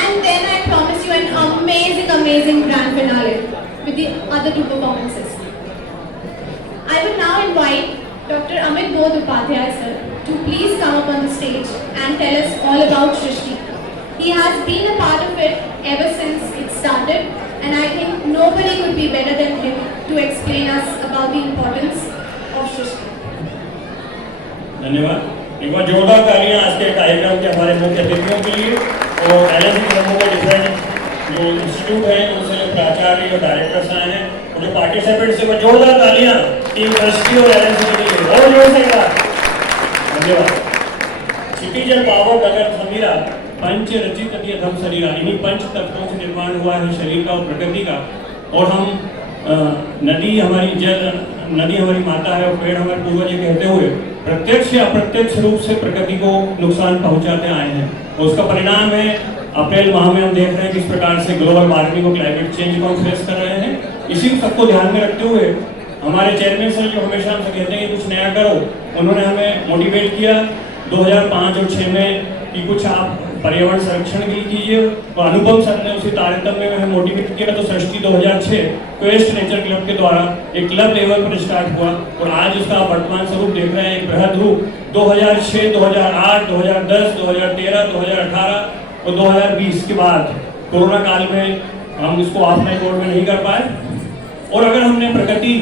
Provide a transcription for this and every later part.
And then I promise you an amazing grand finale with the other two performances. I will now invite Dr. Amit Bodh Upadhyay sir to please come up on the stage and tell us all about Shrishti. He has been a part of it ever since it started, and I think nobody could be better than him to explain us about the importance of Shrishti. धन्यवाद। एक बार जोरदार तालियां आज के कार्यक्रम के हमारे मुख्य अतिथियों के लिए और एलएनसी समूह के डिफरेंट जो इंस्टीट्यूट है उनसे जो प्राचार्य और डायरेक्टर्स आए हैं और जो पार्टिसिपेंट्स से जोरदार तालियां टीम ट्रस्टी और एलएनसी के लिए और जोर से धन्यवाद। क्षितिज पावक अगर समीरा पंच रचित धम शरीरा, इन्हीं पंच तत्वों से निर्माण हुआ है शरीर का और प्रकृति का। और हम नदी हमारी जल, नदी हमारी माता है और पेड़ हमारे पूर्वज कहते हुए प्रत्यक्ष या अप्रत्यक्ष रूप से प्रकृति को नुकसान पहुंचाते आए हैं। और उसका परिणाम है अप्रैल माह में हम देख रहे हैं किस प्रकार से ग्लोबल वार्मिंग और क्लाइमेट चेंज को हम फेस कर रहे हैं। इसी सबको ध्यान में रखते हुए हमारे चेयरमैन सर जो हमेशा हमसे कहते हैं कि कुछ नया करो, उन्होंने हमें मोटिवेट किया 2005 और 6 में कि कुछ आप पर्यावरण संरक्षण के लिए कीजिए। और अनुपम सर ने उसी तारतम्य में हमें मोटिवेट किया तो सृष्टि 2006 क्वेस्ट नेचर क्लब के द्वारा एक क्लब लेवल पर स्टार्ट हुआ और आज उसका वर्तमान स्वरूप देख रहे हैं एक बृहद रूप। 2006, 2008, 2010, 2013, 2018 और 2020 के बाद कोरोना काल में हम इसको ऑफलाइन मोड में नहीं कर पाए। और अगर हमने प्रकृति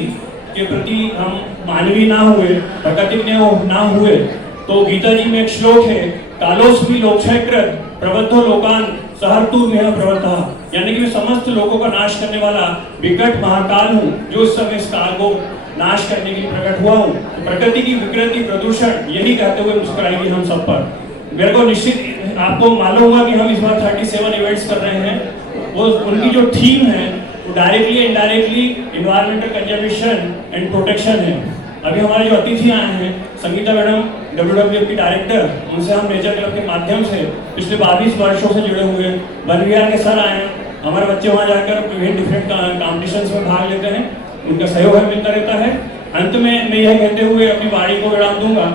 के प्रति हम मानवीय ना हुए, प्रकृति ना हुए, तो गीता जी में एक श्लोक है कालोस्मि लोकक्षयकृत प्रबद्धो लोकान सहर्तु मेह प्रवृत्तः, यानी कि मैं समस्त लोगों का नाश करने वाला विकट महाकाल हूँ जो इस समय इस काल को नाश करने के लिए प्रकट हुआ हूँ। तो प्रकृति की विकृति प्रदूषण यही कहते हुए मुस्कुराएगी हम सब पर। मेरे को निश्चित आपको मालूम होगा कि हम इस बार 37 इवेंट्स कर रहे हैं। वो उनकी जो थीम है वो directly indirectly environmental conservation and protection है। अभी हमारे जो अतिथि आए हैं संगीता मैडम WWF की डायरेक्टर, उनसे हम नेचर क्लब के माध्यम से पिछले 22 वर्षों से जुड़े हुए। वन विहार के सर आए हैं, हमारे बच्चे वहाँ जाकर विभिन्न डिफरेंट कॉम्पिटिशंस में भाग लेते हैं, उनका सहयोग हमें मिलता रहता है। अंत में मैं यह कहते हुए अपनी वाणी को विराम दूंगा।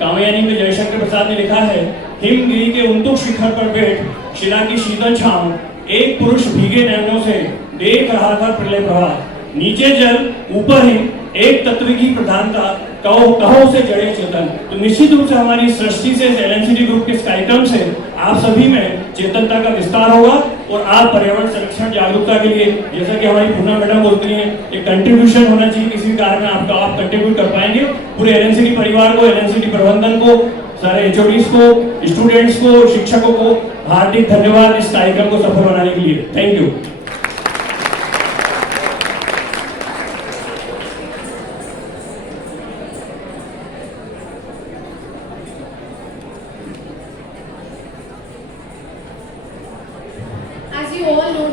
कामयानी में जयशंकर प्रसाद ने लिखा है हिमगिरी के उन्तुक शिखर पर बैठ शिला की शीतल छांव, एक पुरुष भीगे नैनों से देख रहा था प्रलय प्रवाह, नीचे जल ऊपर हिम, एक तत्व की प्रधानता कहो से जड़े चेतन। तो निश्चित रूप से हमारी सृष्टि से LNCT ग्रुप के इस कार्यक्रम से आप सभी में चेतनता का विस्तार होगा और आप पर्यावरण संरक्षण जागरूकता के लिए, जैसा कि हमारी पूर्णा मैडम बोलती हैं, एक कंट्रीब्यूशन होना चाहिए किसी भी कार्य में आपका, आप कंट्रीब्यूट कर पाएंगे। पूरे LNCT परिवार को, LNCT प्रबंधन को, सारे HODs को, स्टूडेंट्स को, शिक्षकों को हार्दिक धन्यवाद इस कार्यक्रम को सफल बनाने के लिए। Thank you.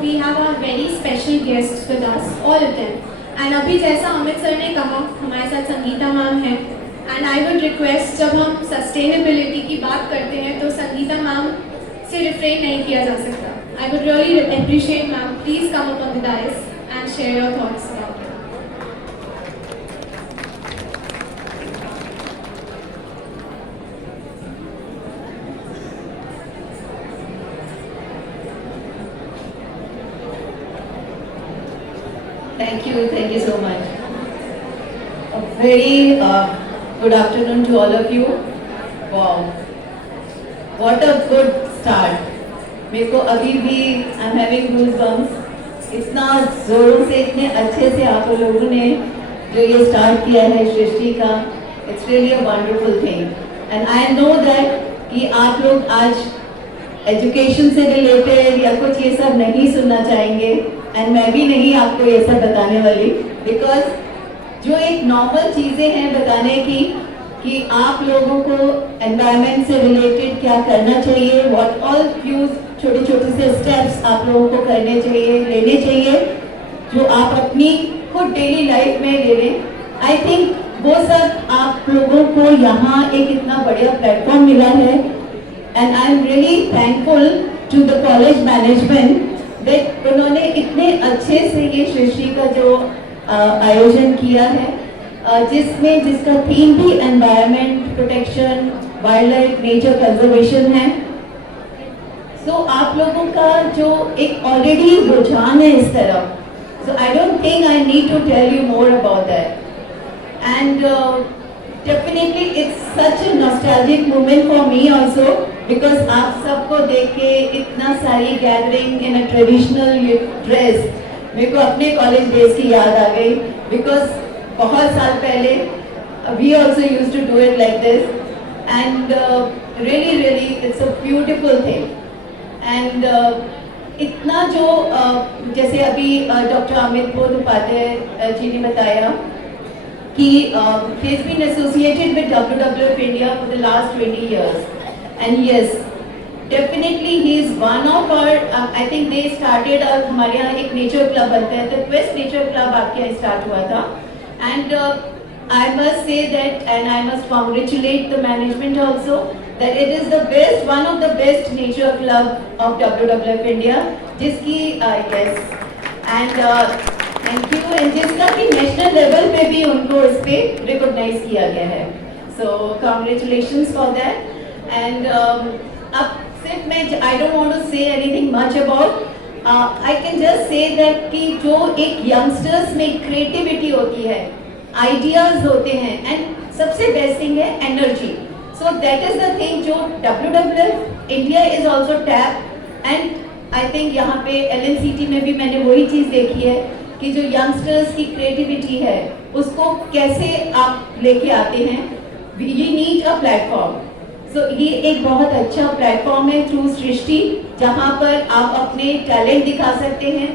We have our very special guests with us, all of them. And अभी जैसा अमित सर ने कहा, हमारे साथ संगीता मैम है। And I would request जब हम सस्टेनेबिलिटी की बात करते हैं तो संगीता मैम से रिफ्रेन नहीं किया जा सकता। I would really appreciate ma'am, please come up on the dais and share your thoughts about it. Thank you so much. A very good afternoon to all of you. Wow, what a good start. मेरे को अभी भी I'm having goosebumps. इतना जोरों से, इतने अच्छे से आप लोगों ने जो ये स्टार्ट किया है सृष्टि का, it's really a wonderful thing. And I know that कि आप लोग आज एजुकेशन से रिलेटेड या कुछ ये सब नहीं सुनना चाहेंगे, एंड मैं भी नहीं आपको ये सब बताने वाली, बिकॉज जो एक नॉर्मल चीज़ें हैं बताने की कि आप लोगों को एनवायरनमेंट से रिलेटेड क्या करना चाहिए, व्हाट ऑल फ्यूज छोटे छोटे से स्टेप्स आप लोगों को करने चाहिए, लेने चाहिए, जो आप अपनी खुद डेली लाइफ में ले लें। आई थिंक वो सब आप लोगों को यहाँ एक इतना बढ़िया प्लेटफॉर्म मिला है, and I am really thankful to the college management that उन्होंने इतने अच्छे से ये सृष्टि का जो आयोजन किया है, जिसका थीम भी environment protection, wild life, nature conservation है। सो आप लोगों का जो एक ऑलरेडी रुझान है इस तरफ, so I don't think I need to tell you more about that. And definitely it's such a nostalgic moment for me also, because आप सबको देख के इतना सारी gathering in a traditional dress, मेरे को अपने कॉलेज डेज की याद आ गई, because बहुत साल पहले we also used to do it like this, and really it's a beautiful thing. And इतना जो जैसे अभी डॉक्टर अमित बोध उपाध्याय जी ने बताया कि he has been associated with WWF India for the last 20 years, and yes, definitely he is one of our I think they started हमारे यहाँ एक नेचर क्लब बनता है, तो क्वेस्ट नेचर क्लब आपके यहाँ स्टार्ट हुआ था, and I must say that, and I must congratulate the management also, that it is the best, one of the best nature club of WWF India, जिसकी yes, and thank you, and जिसका कि national level पे भी उनको इस पे recognize किया गया है, so congratulations for that. And अब सिर्फ मैं I don't want to say anything much about, I can just say that कि जो एक youngsters में creativity होती है, ideas होते हैं, and सबसे best thing है energy. So that is the thing जो WWF India is also tap, and I think यहाँ पे LNCT में भी मैंने वही चीज़ देखी है कि जो youngsters की creativity है उसको कैसे आप लेके आते हैं. We need a platform. So ये एक बहुत अच्छा प्लेटफॉर्म है थ्रू सृष्टि, जहाँ पर आप अपने टैलेंट दिखा सकते हैं,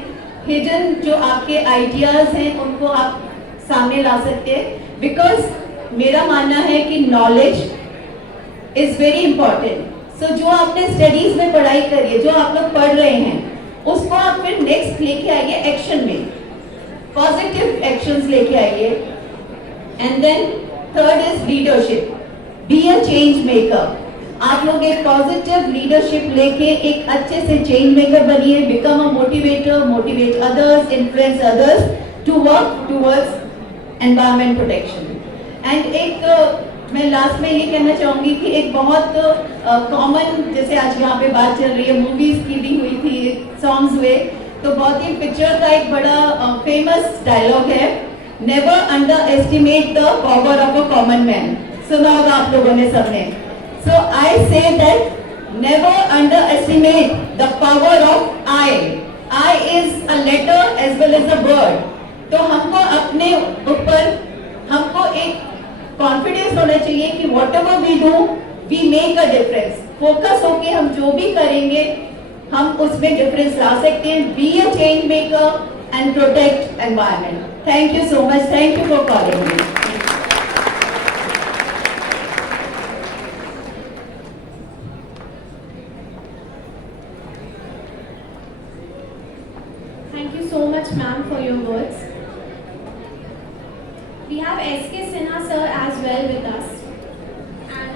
हिडन जो आपके आइडियाज हैं उनको आप सामने ला सकते हैं, बिकॉज मेरा मानना है कि नॉलेज इज वेरी इंपॉर्टेंट. सो जो आपने स्टडीज में पढ़ाई करी है, जो आप लोग पढ़ रहे हैं, उसको आप फिर नेक्स्ट लेके आइए एक्शन में, पॉजिटिव एक्शंस लेके आइए. And then third is leadership. Be a change maker. आप लोग एक पॉजिटिव लीडरशिप लेके एक अच्छे से चेंज मेकर बनिए, become a motivator, motivate others, influence others to work towards environment protection. And एक मैं लास्ट में ये कहना चाहूँगी कि एक बहुत कॉमन, जैसे आज यहाँ पे बात चल रही है, मूवीज की भी हुई थी, सॉन्ग्स हुए, तो बहुत ही पिक्चर का एक बड़ा फेमस डायलॉग है, never underestimate the power of a common man. सुना होगा आप लोगों ने सबने. So I say that never underestimate the power of I. I is a letter as well as a word. तो हमको अपने ऊपर हमको एक कॉन्फिडेंस होना चाहिए कि whatever we do we make a difference. Focus होके हम जो भी करेंगे हम उसमें डिफरेंस ला सकते हैं. B a change maker and protect environment. Thank you so much. Thank you for calling me. Thank you so much, ma'am, for your words. We have S.K. Sinha sir as well with us. And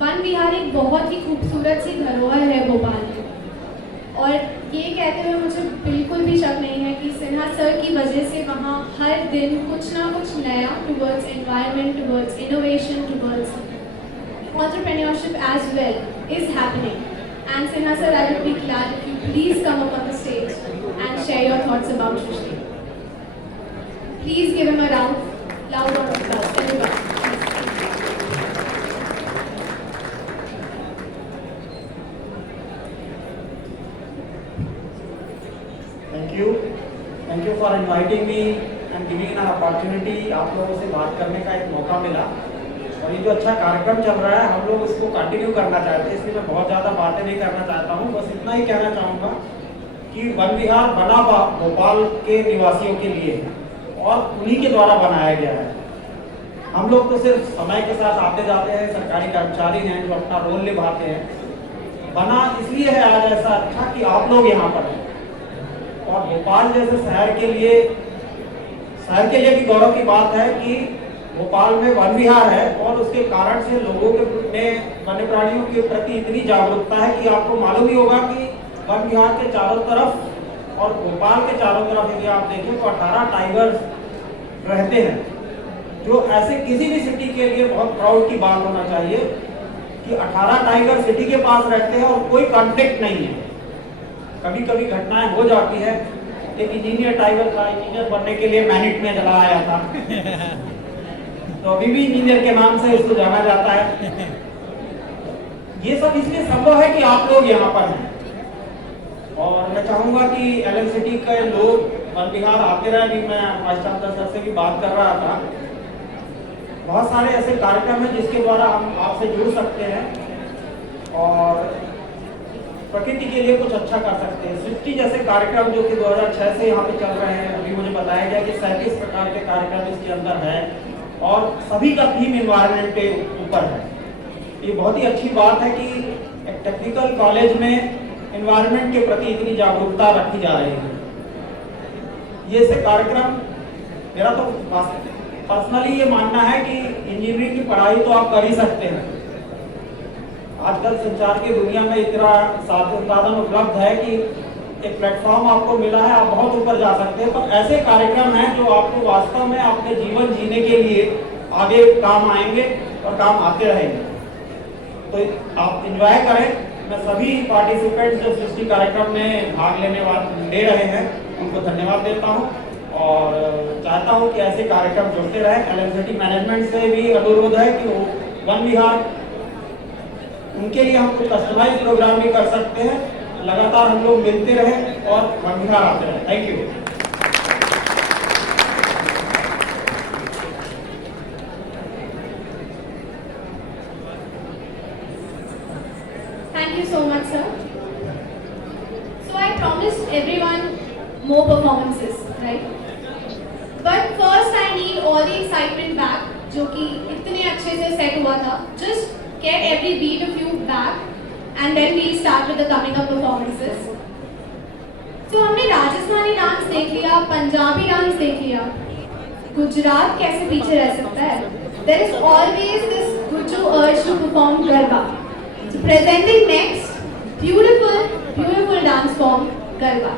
Van Vihar एक बहुत ही खूबसूरत सी धरोहर है भोपाल में. और ये कहते हुए मुझे बिल्कुल भी शक नहीं है कि सिन्हा सर की वजह से वहाँ हर दिन कुछ ना कुछ नया towards environment, towards innovation, towards entrepreneurship as well is happening. And Sinha sir, I would be glad if you please come up on the stage and share your thoughts about Srishti. Please give him a round, loud round of applause, everyone. Thank you for inviting me and giving an opportunity. आप लोगों से बात करने का एक मौका मिला, और ये जो अच्छा कार्यक्रम चल रहा है हम लोग इसको कंटिन्यू करना चाहते हैं, इसलिए मैं बहुत ज़्यादा बातें नहीं करना चाहता हूँ. बस इतना ही कहना चाहूँगा कि वन विहार बना भोपाल के निवासियों के लिए और उन्हीं के द्वारा बनाया गया है. हम लोग तो सिर्फ समय के साथ आते जाते हैं, सरकारी कर्मचारी हैं जो अपना रोल निभाते हैं. बना इसलिए है आज ऐसा अच्छा कि आप लोग यहाँ पर हैं, और भोपाल जैसे शहर के लिए भी गौरव की बात है कि भोपाल में वन विहार है, और उसके कारण से लोगों के में वन्य प्राणियों के प्रति इतनी जागरूकता है कि आपको मालूम ही होगा कि वन विहार के चारों तरफ और भोपाल के चारों तरफ यदि आप देखें तो 18 टाइगर्स रहते हैं, जो ऐसे किसी भी सिटी के लिए बहुत प्राउड की बात होना चाहिए कि 18 टाइगर सिटी के पास रहते हैं और कोई कॉन्फ्लिक्ट नहीं है. कभी कभी घटनाएं हो जाती है। एक इंजीनियर टाइगर था, इंजीनियर बनने के लिए मैनिट में चला आया था तो अभी भी इंजीनियर के नाम से इसको जाना जाता है। ये सब इसलिए संभव है कि आप लोग यहाँ पर हैं, और मैं चाहूंगा कि LNCT के लोग वन विहार आते रहे। अभी मैं वाइस चांसलर सर से भी बात कर रहा था, बहुत सारे ऐसे कार्यक्रम हैं जिसके द्वारा हम आपसे जुड़ सकते हैं और प्रकृति के लिए कुछ अच्छा कर सकते हैं। सृष्टि जैसे कार्यक्रम जो कि 2006 से यहाँ पे चल रहे हैं, अभी मुझे बताया गया कि 37 प्रकार के कार्यक्रम इसके अंदर है और सभी का थीम एनवायरनमेंट के ऊपर है। ये बहुत ही अच्छी बात है कि एक टेक्निकल कॉलेज में एनवायरनमेंट के प्रति इतनी जागरूकता रखी जा रही है। ये ऐसे कार्यक्रम, मेरा तो पर्सनली ये मानना है कि इंजीनियरिंग की पढ़ाई तो आप कर ही सकते हैं। आजकल संचार की दुनिया में इतना संसाधन उपलब्ध है कि एक प्लेटफॉर्म आपको मिला है, आप बहुत ऊपर जा सकते हैं। तो ऐसे कार्यक्रम हैं जो आपको वास्तव में अपने जीवन जीने के लिए आगे काम आएंगे और काम आते रहेंगे। तो आप एंजॉय करें। मैं सभी पार्टिसिपेंट्स जो सृष्टि कार्यक्रम में भाग ले रहे हैं उनको धन्यवाद देता हूं और चाहता हूं कि ऐसे कार्यक्रम जुड़ते रहें। LNCT मैनेजमेंट से भी अनुरोध है कि वो वन विहार, उनके लिए हम कुछ कस्टमाइज प्रोग्राम भी कर सकते हैं। लगातार हम लोग मिलते रहें और वन विहार आते रहें। Thank you. Thank you so much, sir. So I promised everyone more performances, right? But first I need all the excitement back, जो कि इतने अच्छे से सेट हुआ था. Just get every beat of you back, and then we'll start with the coming up performances. So हमने Rajasthani dance देख लिया, पंजाबी डांस देख लिया. गुजरात कैसे पीछे रह सकता है? There is always this Guju urge to perform Garba. So presenting next, beautiful dance form, Garba.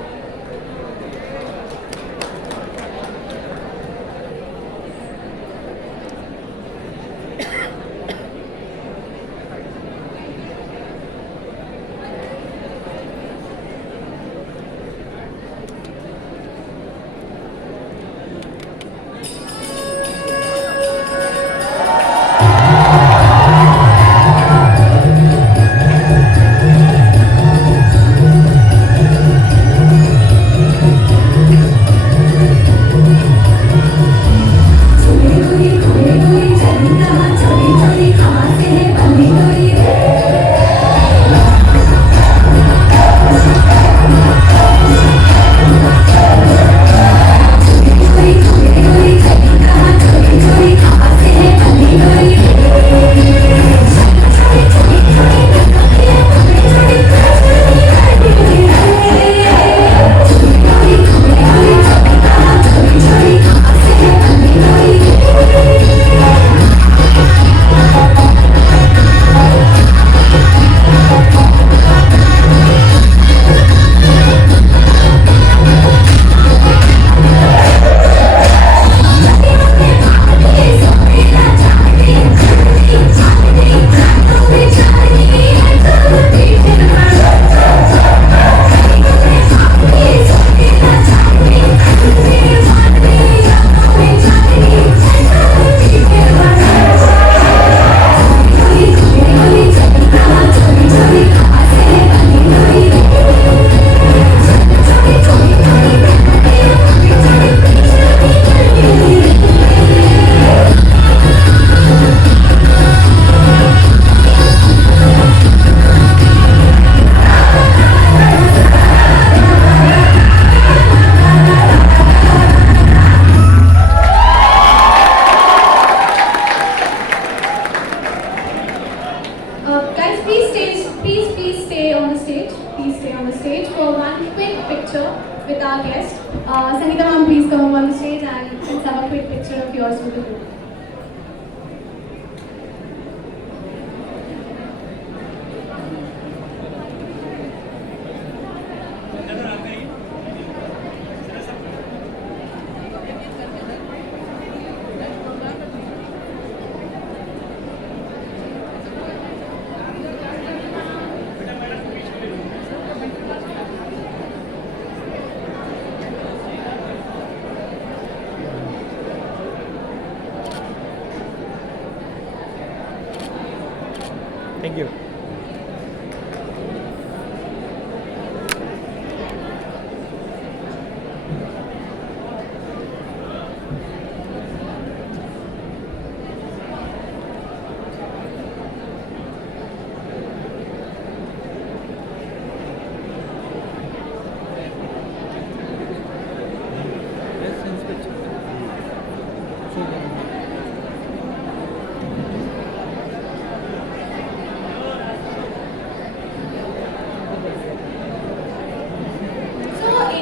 with our guest. Sangeeta ma'am, please come on the stage and let's have a quick picture of yours with the group.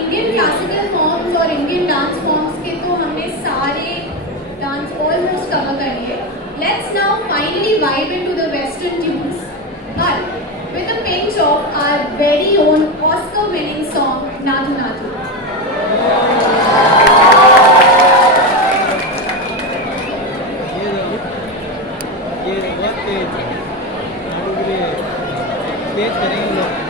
Indian classical forms और Indian dance forms के तो हमने सारे dance almost cover कर लिए. Let's now finally vibe into the western tunes, but with a pinch of our very own Oscar winning song Naatu Naatu. ये बहुत तेज नाटू के लिए तेज करेंगे लोग.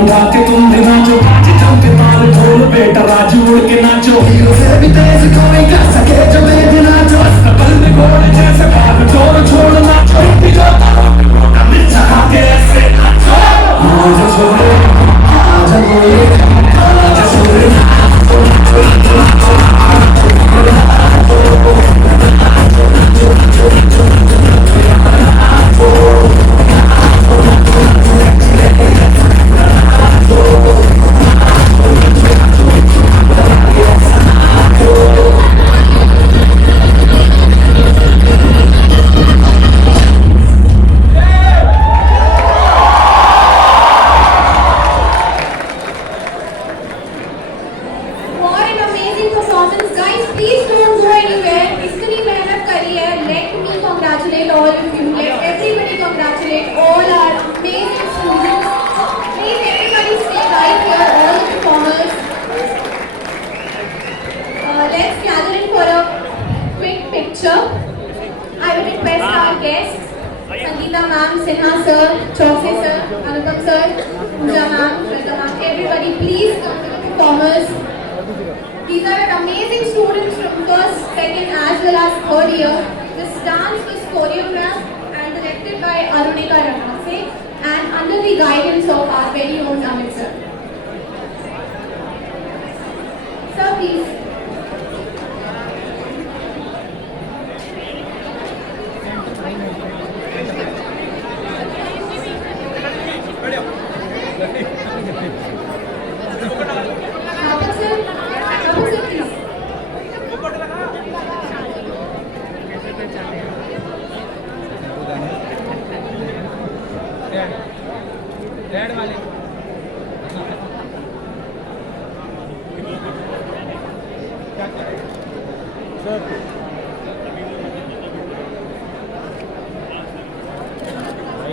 उड़ा के तुम भी नाचो, जम के ताल ढोल बेटा राजू उड़ के नाचो. हीरो से भी तेज कोई कर सके जो मेज नाचो. अस्तबल में घोड़े जैसे भाग छोड़ छोड़ नाचो. मोटा मिर्चा खा के ऐसे नाचो. आज छोरे आज बोले आज छोरे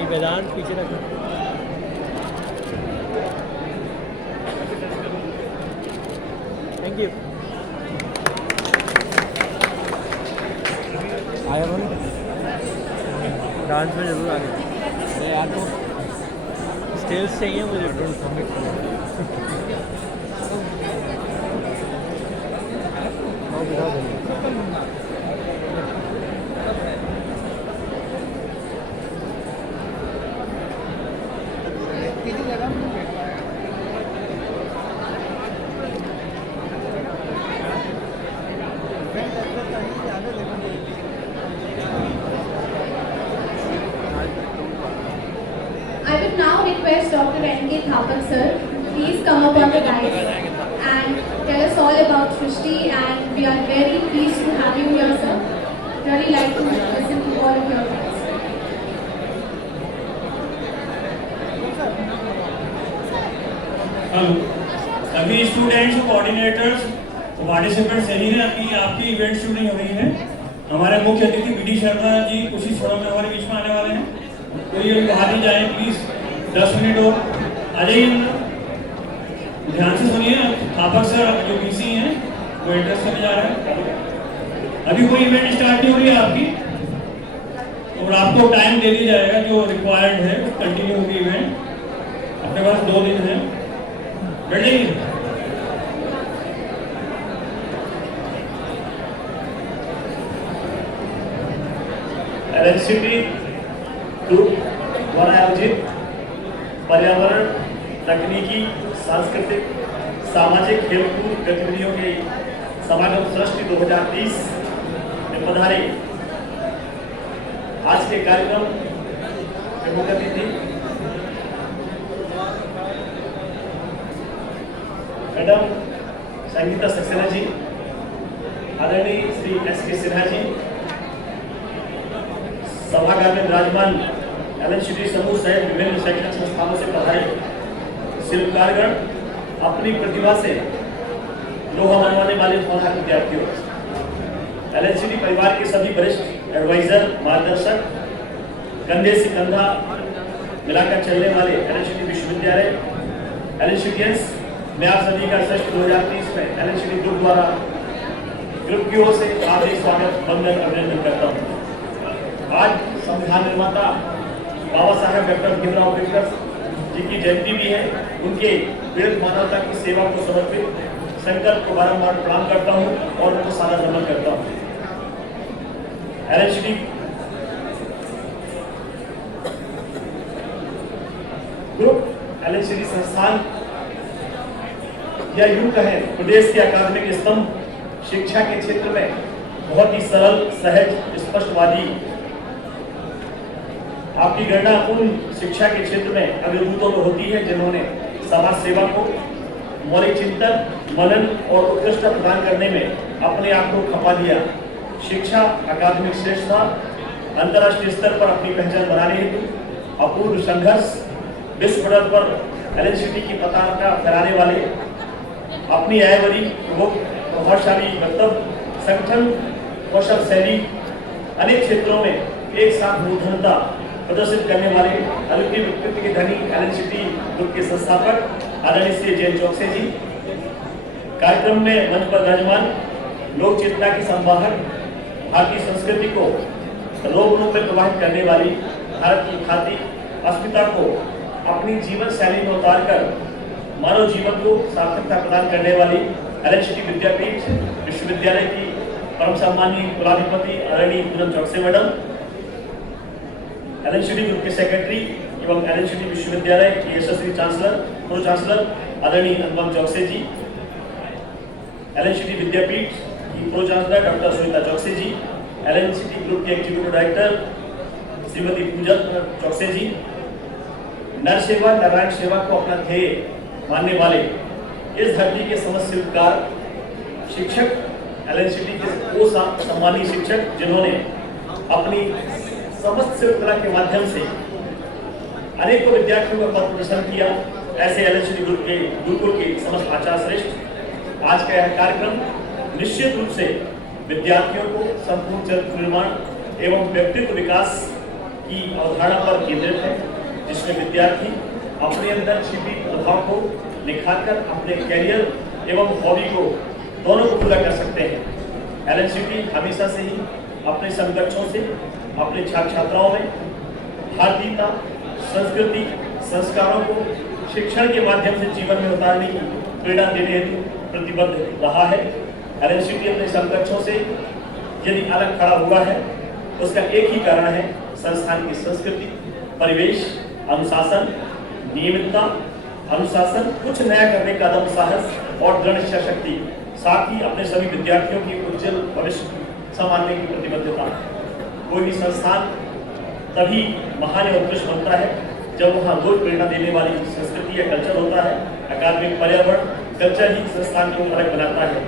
वेदांत पीछे रखो. Thank you. आया बोलो. डांस में जरूर आ गए. अरे यार तो स्टेल्स चाहिए मुझे. बिठा देंगे. I would now request Dr. N.K. Thapak sir to please come up on the dais and tell us all about Srishti, and we are very pleased to have you here, sir. Really like to listen to all of your thoughts. Hello, सभी students coordinators participants सही हैं। अभी आपकी event शुरू नहीं हो रही है। हमारे मुख्य अतिथि बीडी शर्मा जी कुछ ही क्षणों में हमारे बीच में आने वाले हैं, तो ये बाहर नहीं जाए प्लीज। 10 मिनट और आ जाइए। ध्यान से सुनिए। थापक सर जो पीसी हैं वो एड्रेस करने जा रहे हैं। अभी कोई इवेंट स्टार्ट नहीं हो रही है आपकी, और आपको टाइम दे दिया जाएगा जो रिक्वायर्ड है। कंटिन्यू होगी इवेंट। अपने पास 2 दिन है, बैठ जाइए। एलएनसीटी ग्रुप द्वारा आयोजित पर्यावरण, तकनीकी, सांस्कृतिक, सामाजिक खेलकूद गतिविधियों के समागम सृष्टि 2030 में पधारे आज के कार्यक्रम के मुख्य अतिथि मैडम संगीता सक्सेना जी, आदरणीय श्री एस.के. सिन्हा जी, सभागार में विराजमान एलएनसीटी समूह सहित विभिन्न शैक्षणिक संस्थानों से पढ़ाई शिल्पकारगण, अपनी प्रतिभा से लोहा मनवाने वाले होनहार विद्यार्थियों, एलएनसीटी परिवार के सभी वरिष्ठ एडवाइजर, मार्गदर्शक, कंधे से कंधा मिलाकर चलने वाले एलएनसीटी विश्वविद्यालय, एलएनसीटियंस, मैं आप सभी का सत्र 2030 में एलएनसीटी ग्रुप द्वारा ग्रुप की ओर से हार्दिक स्वागत, वंदन, अभिनंदन करता हूँ। आज संविधान निर्माता बाबा साहेब डॉक्टर भीमराव अम्बेडकर जी की जयंती भी है। उनके पीड़ित मानवता की सेवा को समर्पित संकल्प को बारंबार प्रणाम करता हूँ और उनको सादा नमन करता हूँ। एलएनसीटी ग्रुप, एलएनसीटी संस्थान या यूं कहें प्रदेश के अकादमिक स्तंभ, शिक्षा के क्षेत्र में बहुत ही सरल, सहज, स्पष्टवादी। आपकी गणना उन शिक्षा के क्षेत्र में अग्रदूतों में होती है जिन्होंने समाज सेवा को मौलिक चिंतन, मनन और उत्कृष्टता प्रदान करने में अपने आप को खपा दिया। शिक्षा, अकादमिक श्रेष्ठता, अंतर्राष्ट्रीय स्तर पर अपनी पहचान बनाने हेतु अपूर्व संघर्ष, विश्व पटल पर एलएनसीटी की पताका फहराने वाले, अपनी आयवरी प्रभावशाली वक्तव्य, संगठन कौशल शैली, अनेक क्षेत्रों में एक साथ मूर्धन्यता प्रदर्शित करने वाले अलौकिक व्यक्तित्व के धनी एलएनसीटी ग्रुप के संस्थापक आदरणीय श्री जयंत चौकसे जी, कार्यक्रम में मंच पर विराजमान लोक चेतना की संवाहक, भारतीय संस्कृति को रोग रूप में प्रवाहित करने वाली, भारत की खाती अस्मिता को अपनी जीवन शैली में उतारकर मानव जीवन को सार्थकता प्रदान करने वाली एलएनसीटी विद्यापीठ विश्वविद्यालय की परम सम्मानीय कुलाधिपति आदरणीय Poonam Chouksey madam, LNCT group के सेक्रेटरी एवं एलएनसीटी विश्वविद्यालय की यशस्वी चांसलर, प्रो चांसलर आदरणीय अनुपम चौकसे जी, एलएनसीटी विद्यापीठ की pro chancellor doctor Sunita Chouksey ji, LNCT group के एग्जीक्यूटिव डायरेक्टर श्रीमती पूजा चौकसे जी, नर सेवा नारायण सेवा को अपना ध्येय मानने वाले इस धरती के समस्त शिल्पकार, शिक्षक, एलएनसीटी के वो सम्मानीय शिक्षक जिन्होंने अपनी समस्त शिल्पकला के माध्यम से अनेकों विद्यार्थियों का पथ प्रदर्शन किया, ऐसे एलएनसीटी ग्रुप के गुरुकुल के समस्त आचार्य श्रेष्ठ। आज का यह कार्यक्रम निश्चित रूप से विद्यार्थियों को संपूर्ण चरित्र निर्माण एवं व्यक्तित्व विकास की अवधारणा पर केंद्रित है, जिसमें विद्यार्थी अपने अंदर छिपी प्रतिभाओं को निखारकर अपने कैरियर एवं हॉबी को दोनों को पूरा कर सकते हैं। एलएनसीटी हमेशा से ही अपने संघर्षों से अपने छात्र छात्राओं में भारतीयता, संस्कृति, संस्कारों को शिक्षण के माध्यम से जीवन में उतारने की प्रेरणा देने हेतु प्रतिबद्ध रहा है। एलएनसीटी अपने संघर्षों से यदि अलग खड़ा हुआ है, उसका एक ही कारण है संस्थान की संस्कृति, परिवेश, अनुशासन, नियमितता, अनुशासन, कुछ नया करने का दम साहस और दृढ़ इच्छा शक्ति, साथ ही अपने सभी विद्यार्थियों की उज्जवल भविष्य संवारने की प्रतिबद्धता। कोई भी संस्थान तभी महान और उत्कृष्ट बनता है जब वहाँ रोज प्रेरणा देने वाली संस्कृति या कल्चर होता है। अकादमिक पर्यावरण कल्चर ही संस्थान को अलग बनाता है।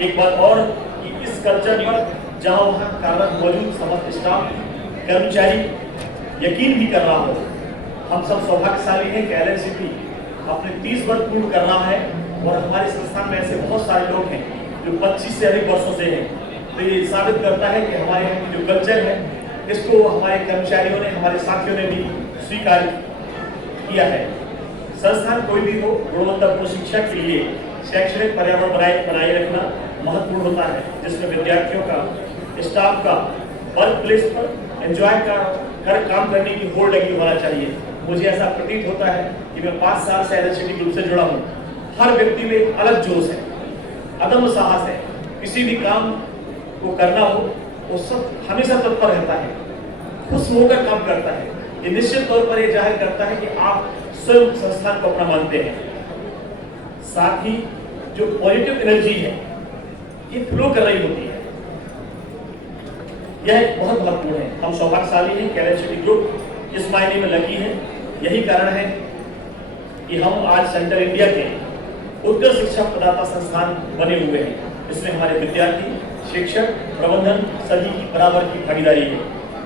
एक बात और कि इस कल्चर पर जहाँ वहाँ कार्यरत मौजूद समस्त स्टाफ, कर्मचारी यकीन भी कर रहा हो। हम सब सौभाग्यशाली हैं कि एलएनसीटी अपने 30 वर्ष पूर्ण करना है और हमारे संस्थान में ऐसे बहुत सारे लोग हैं जो 25 से अधिक वर्षों से हैं। तो ये साबित करता है कि हमारे यहाँ की जो कल्चर है इसको हमारे कर्मचारियों ने, हमारे साथियों ने भी स्वीकार किया है। संस्थान कोई भी हो, गुणवत्तापूर्ण शिक्षा के लिए शैक्षणिक पर्यावरण बनाए रखना महत्वपूर्ण होता है, जिसमें विद्यार्थियों का, स्टाफ का वर्क प्लेस पर एंजॉय कर काम करने की होड़ लगी होना चाहिए। मुझे ऐसा प्रतीत होता है कि मैं 5 साल से एलएनसीटी ग्रुप से जुड़ा हूँ। हर व्यक्ति में एक अलग जोश है, अदम्य साहस है। किसी भी काम को करना हो वो सब हमेशा तत्पर रहता है, खुश होकर काम करता है। ये निश्चित तौर पर ये जाहिर करता है कि आप स्वयं संस्थान को अपना मानते हैं। साथ ही जो पॉजिटिव एनर्जी है ये फ्लो कर रही होती है, यह बहुत महत्वपूर्ण है। हम सौभाग्यशाली हैं कि एलएनसीटी ग्रुप इस मायने में लकी है। यही कारण है कि हम आज सेंट्रल इंडिया के उत्कृष्ट शिक्षा प्रदाता संस्थान बने हुए हैं। इसमें हमारे विद्यार्थी, शिक्षक, प्रबंधन सभी की बराबर की भागीदारी है।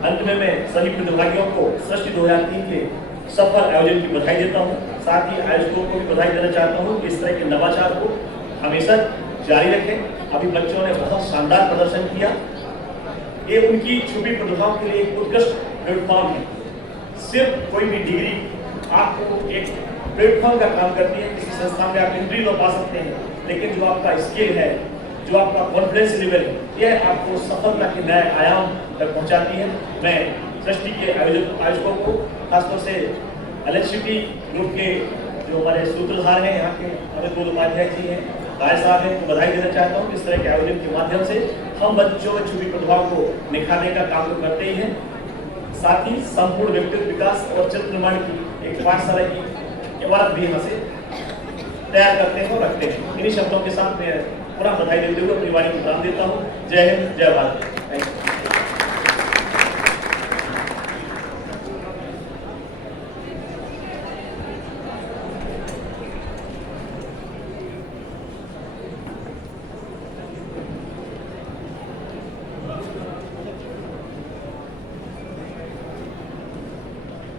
अंत में मैं सभी प्रतिभागियों को सृष्टि 2003 के सफल आयोजन की बधाई देता हूँ। साथ ही आयोजकों को भी बधाई देना चाहता हूँ कि इस तरह के नवाचार को हमेशा जारी रखें। अभी बच्चों ने बहुत शानदार प्रदर्शन किया। ये उनकी छुपी प्रतिभाओं के लिए एक उत्कृष्ट प्लेटफॉर्म है। सिर्फ कोई भी डिग्री आपको एक प्लेटफॉर्म का काम करती है। किसी संस्थान में आप एंट्री तो पा सकते हैं, लेकिन जो आपका स्किल है, जो आपका कॉन्फिडेंस लेवल है, यह आपको सफलता के नए आयाम तक पहुंचाती है। मैं सृष्टि के आयोजकों को, खासतौर से एलएनसीटी ग्रुप के जो हमारे सूत्रधार हैं, यहाँ के अमित बोध उपाध्याय जी हैं, राय साहब हैं, को बधाई देना चाहता हूँ। इस तरह के आयोजन के माध्यम से हम बच्चों में छुपी प्रतिभाओं को निखारने का काम तो करते ही हैं, साथ ही संपूर्ण व्यक्तित्व विकास और चरित्र निर्माण की एक पाठशाला की इमारत भी यहाँ से तैयार करते हैं और रखते हैं। इन्हीं शब्दों के साथ मैं पुनः बधाई देते हुए अपनी वाणी को विराम देता हूँ। जय हिंद, जय Bharat. Thank you.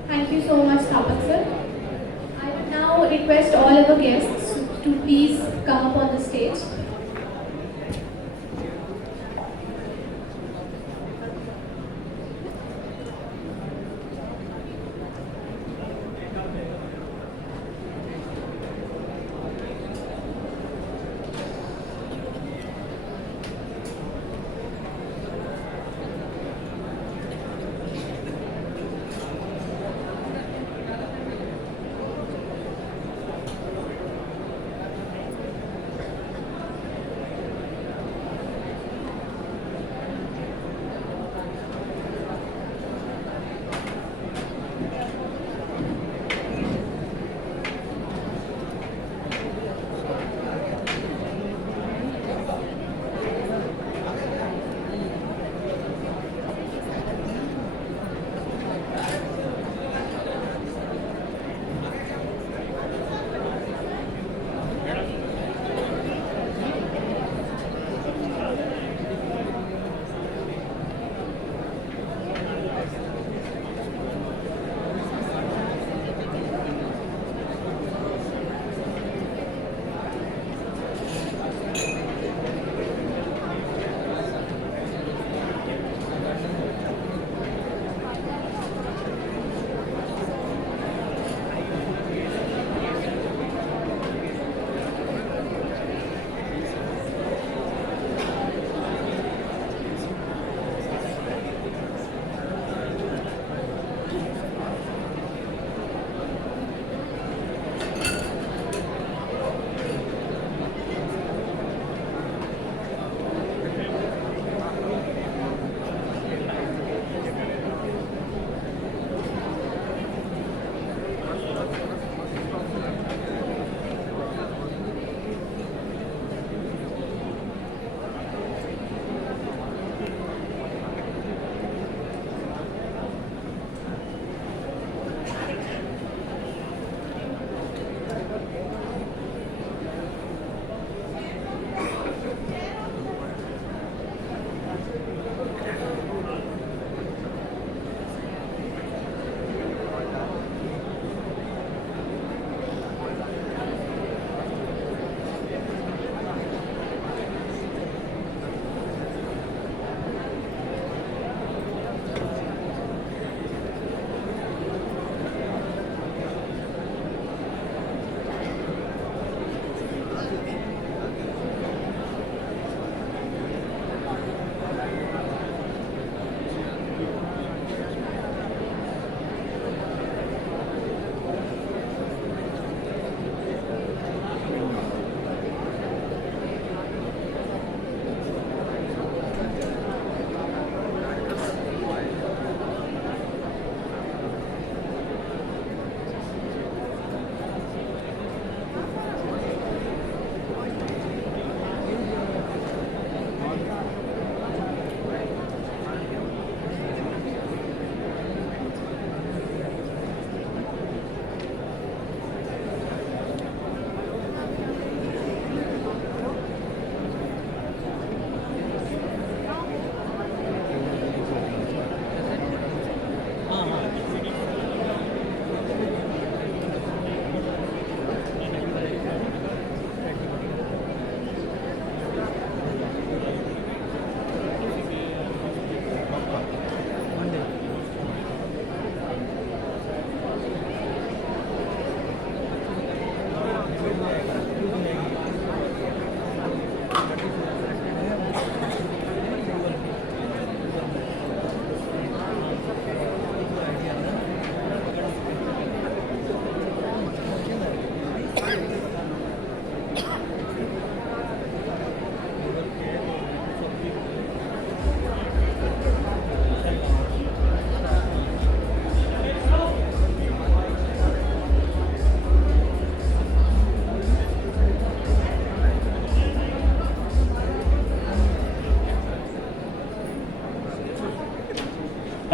Thank you so much, Tapak sir. I would now request all our guests to please come up on the stage.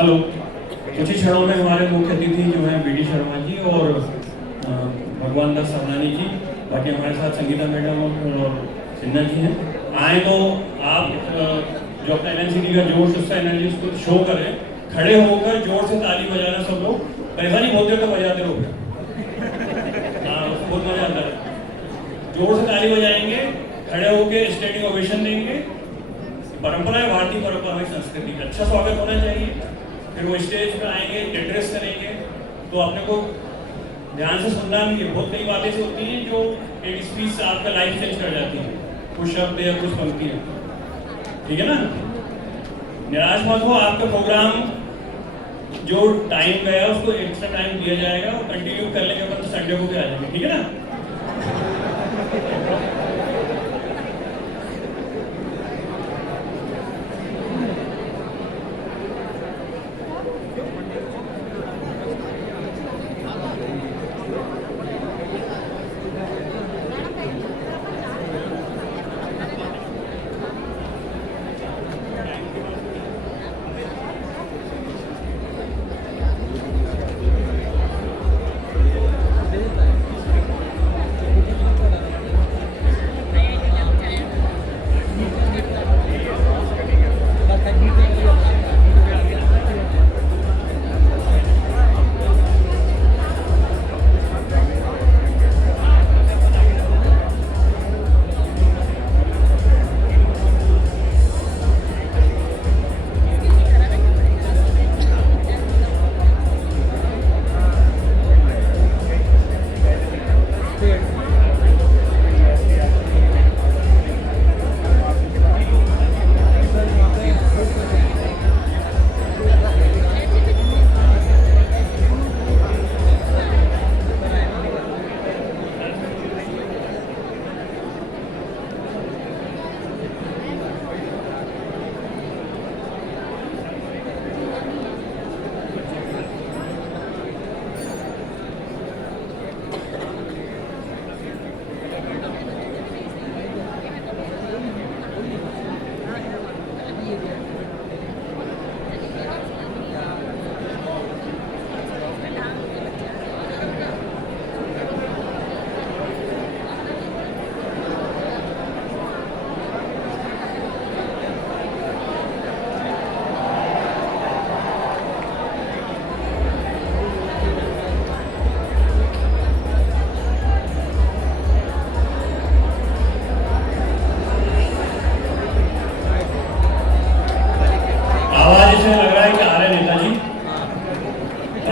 Hello, कुछ ही क्षणों में हमारे मुख्य अतिथि जो हैं बी डी शर्मा जी और भगवान दास सरनानी जी, बाकी हमारे साथ संगीता मैडम और सिन्हा जी हैं। आए तो आप जो अपना एनएनसीटी का जोश, उसका एनर्जी उसको शो करें, खड़े होकर जोर से ताली बजाना सब लोग, पैसा नहीं बोलते तो बजाते रहो। हाँ, बहुत मजा आता है। जोर से ताली बजाएंगे, खड़े होकर स्टैंडिंग ओवेशन देंगे। परंपरा है, भारतीय परंपरा में संस्कृति का अच्छा स्वागत होना चाहिए। फिर वो स्टेज पर आएंगे, एड्रेस करेंगे, तो अपने को ध्यान से सुनना भी है। बहुत कई बातें से होती हैं जो एक स्पीच से आपका लाइफ चेंज कर जाती है, कुछ शब्द या कुछ पंक्तियां, ठीक है ना। निराश मत हो, आपका प्रोग्राम जो टाइम गया उसको एक्स्ट्रा टाइम दिया जाएगा और कंटिन्यू कर लेंगे, अपन संडे को भी आ जाएंगे, ठीक है ना।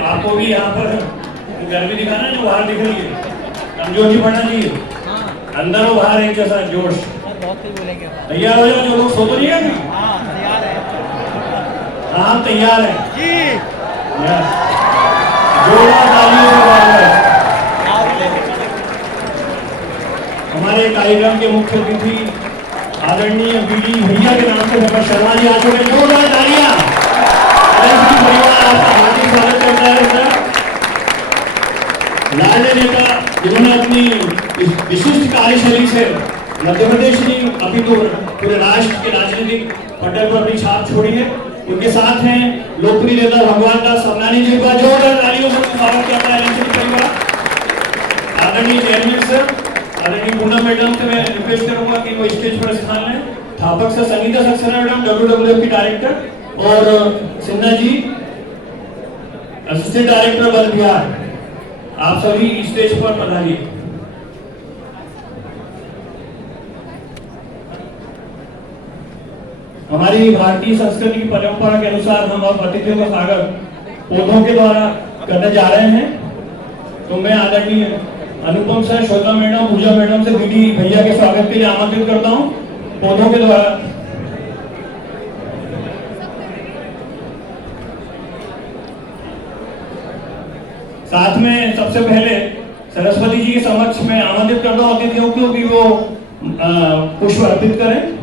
आपको भी यहाँ पर गर्मी दिखाना जो बाहर दिख रही है, कमजोर नहीं पड़ना चाहिए, अंदर और बाहर एक जैसा जोश। तैयार हो जाओ, जो लोग सो तो नहीं गए। हाँ तैयार है जी, जोरदार तालियों से स्वागत है। हमारे कार्यक्रम के मुख्य अतिथि आदरणीय बीडी भैया के नाम से भगत शर्मा जी आ चुके हैं, जोरदार तालियां। परिवार आपका हार्दिक स्वागत करता है सर। लाडले नेता जिन्होंने अपनी विशिष्ट कार्यशैली से मध्य प्रदेश की अपितु पूरे राष्ट्र के राजनीतिक पटल पर अपनी छाप छोड़ी है, उनके साथ हैं लोकप्रिय नेता भगवान दास सरनानी जी का जोरदार तालियों से स्वागत करता है एनएनसीटी परिवार। आदरणीय चेयरमैन सर, आदरणीय पूनम मैडम से मैं रिक्वेस्ट करूंगा कि वो स्टेज पर स्थान लें। स्थापक sir Sangeeta Saxena madam WWF की डायरेक्टर और Sinha ji assistant director one Bihar, आप सभी स्टेज पर पधारिए। हमारी भारतीय संस्कृति की परंपरा के अनुसार हम अब अतिथियों का स्वागत पौधों के द्वारा करने जा रहे हैं। तो मैं आदरणीय अनुपम सर, श्वेता मैडम, पूजा मैडम से बीडी भैया के स्वागत के लिए आमंत्रित करता हूं पौधों के द्वारा। साथ में सबसे पहले सरस्वती जी के समक्ष में आमंत्रित करता हूं अतिथियों को कि वो पुष्प अर्पित करें।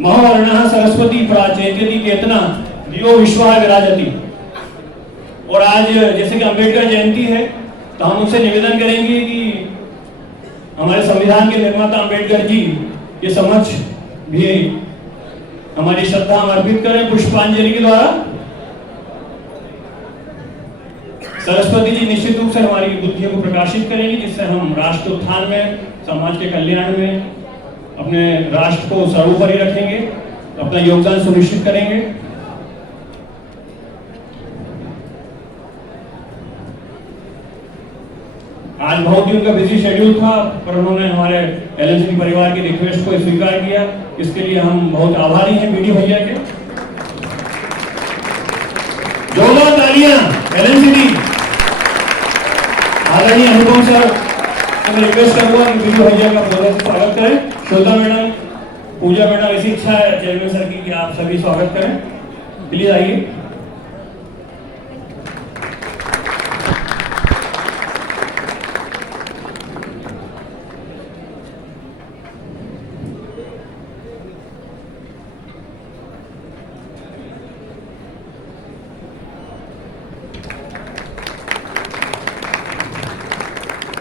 महावर्णः सरस्वती प्राचेत्यति केतना दियो विश्वाः विराजति। और आज जैसे कि अंबेडकर जयंती है तो हम उनसे निवेदन करेंगे कि हमारे संविधान के निर्माता अंबेडकर जी के समक्ष भी हमारी श्रद्धा हम अर्पित करें पुष्पांजलि के द्वारा। सरस्वती जी निश्चित रूप से हमारी बुद्धियों को प्रकाशित करेंगी, जिससे हम राष्ट्र उत्थान में, समाज के कल्याण में अपने राष्ट्र को सर्वोपरि रखेंगे, अपना योगदान सुनिश्चित करेंगे। आज बहुत ही उनका बिजी शेड्यूल था, पर उन्होंने हमारे एलएनसीटी परिवार की रिक्वेस्ट को स्वीकार किया। इसके लिए हम बहुत आभारी हैं बीडी भैया के। जोरदार तालियां एलएनसीटी। आदरणीय अनुपम सर, मैं रिक्वेस्ट करूंगा कि बीडी भैया का बहुत स्वागत करें। श्वेता मैडम, पूजा मैडम, ऐसी इच्छा है चेयरमैन सर की कि आप सभी स्वागत करें। प्लीज आइए।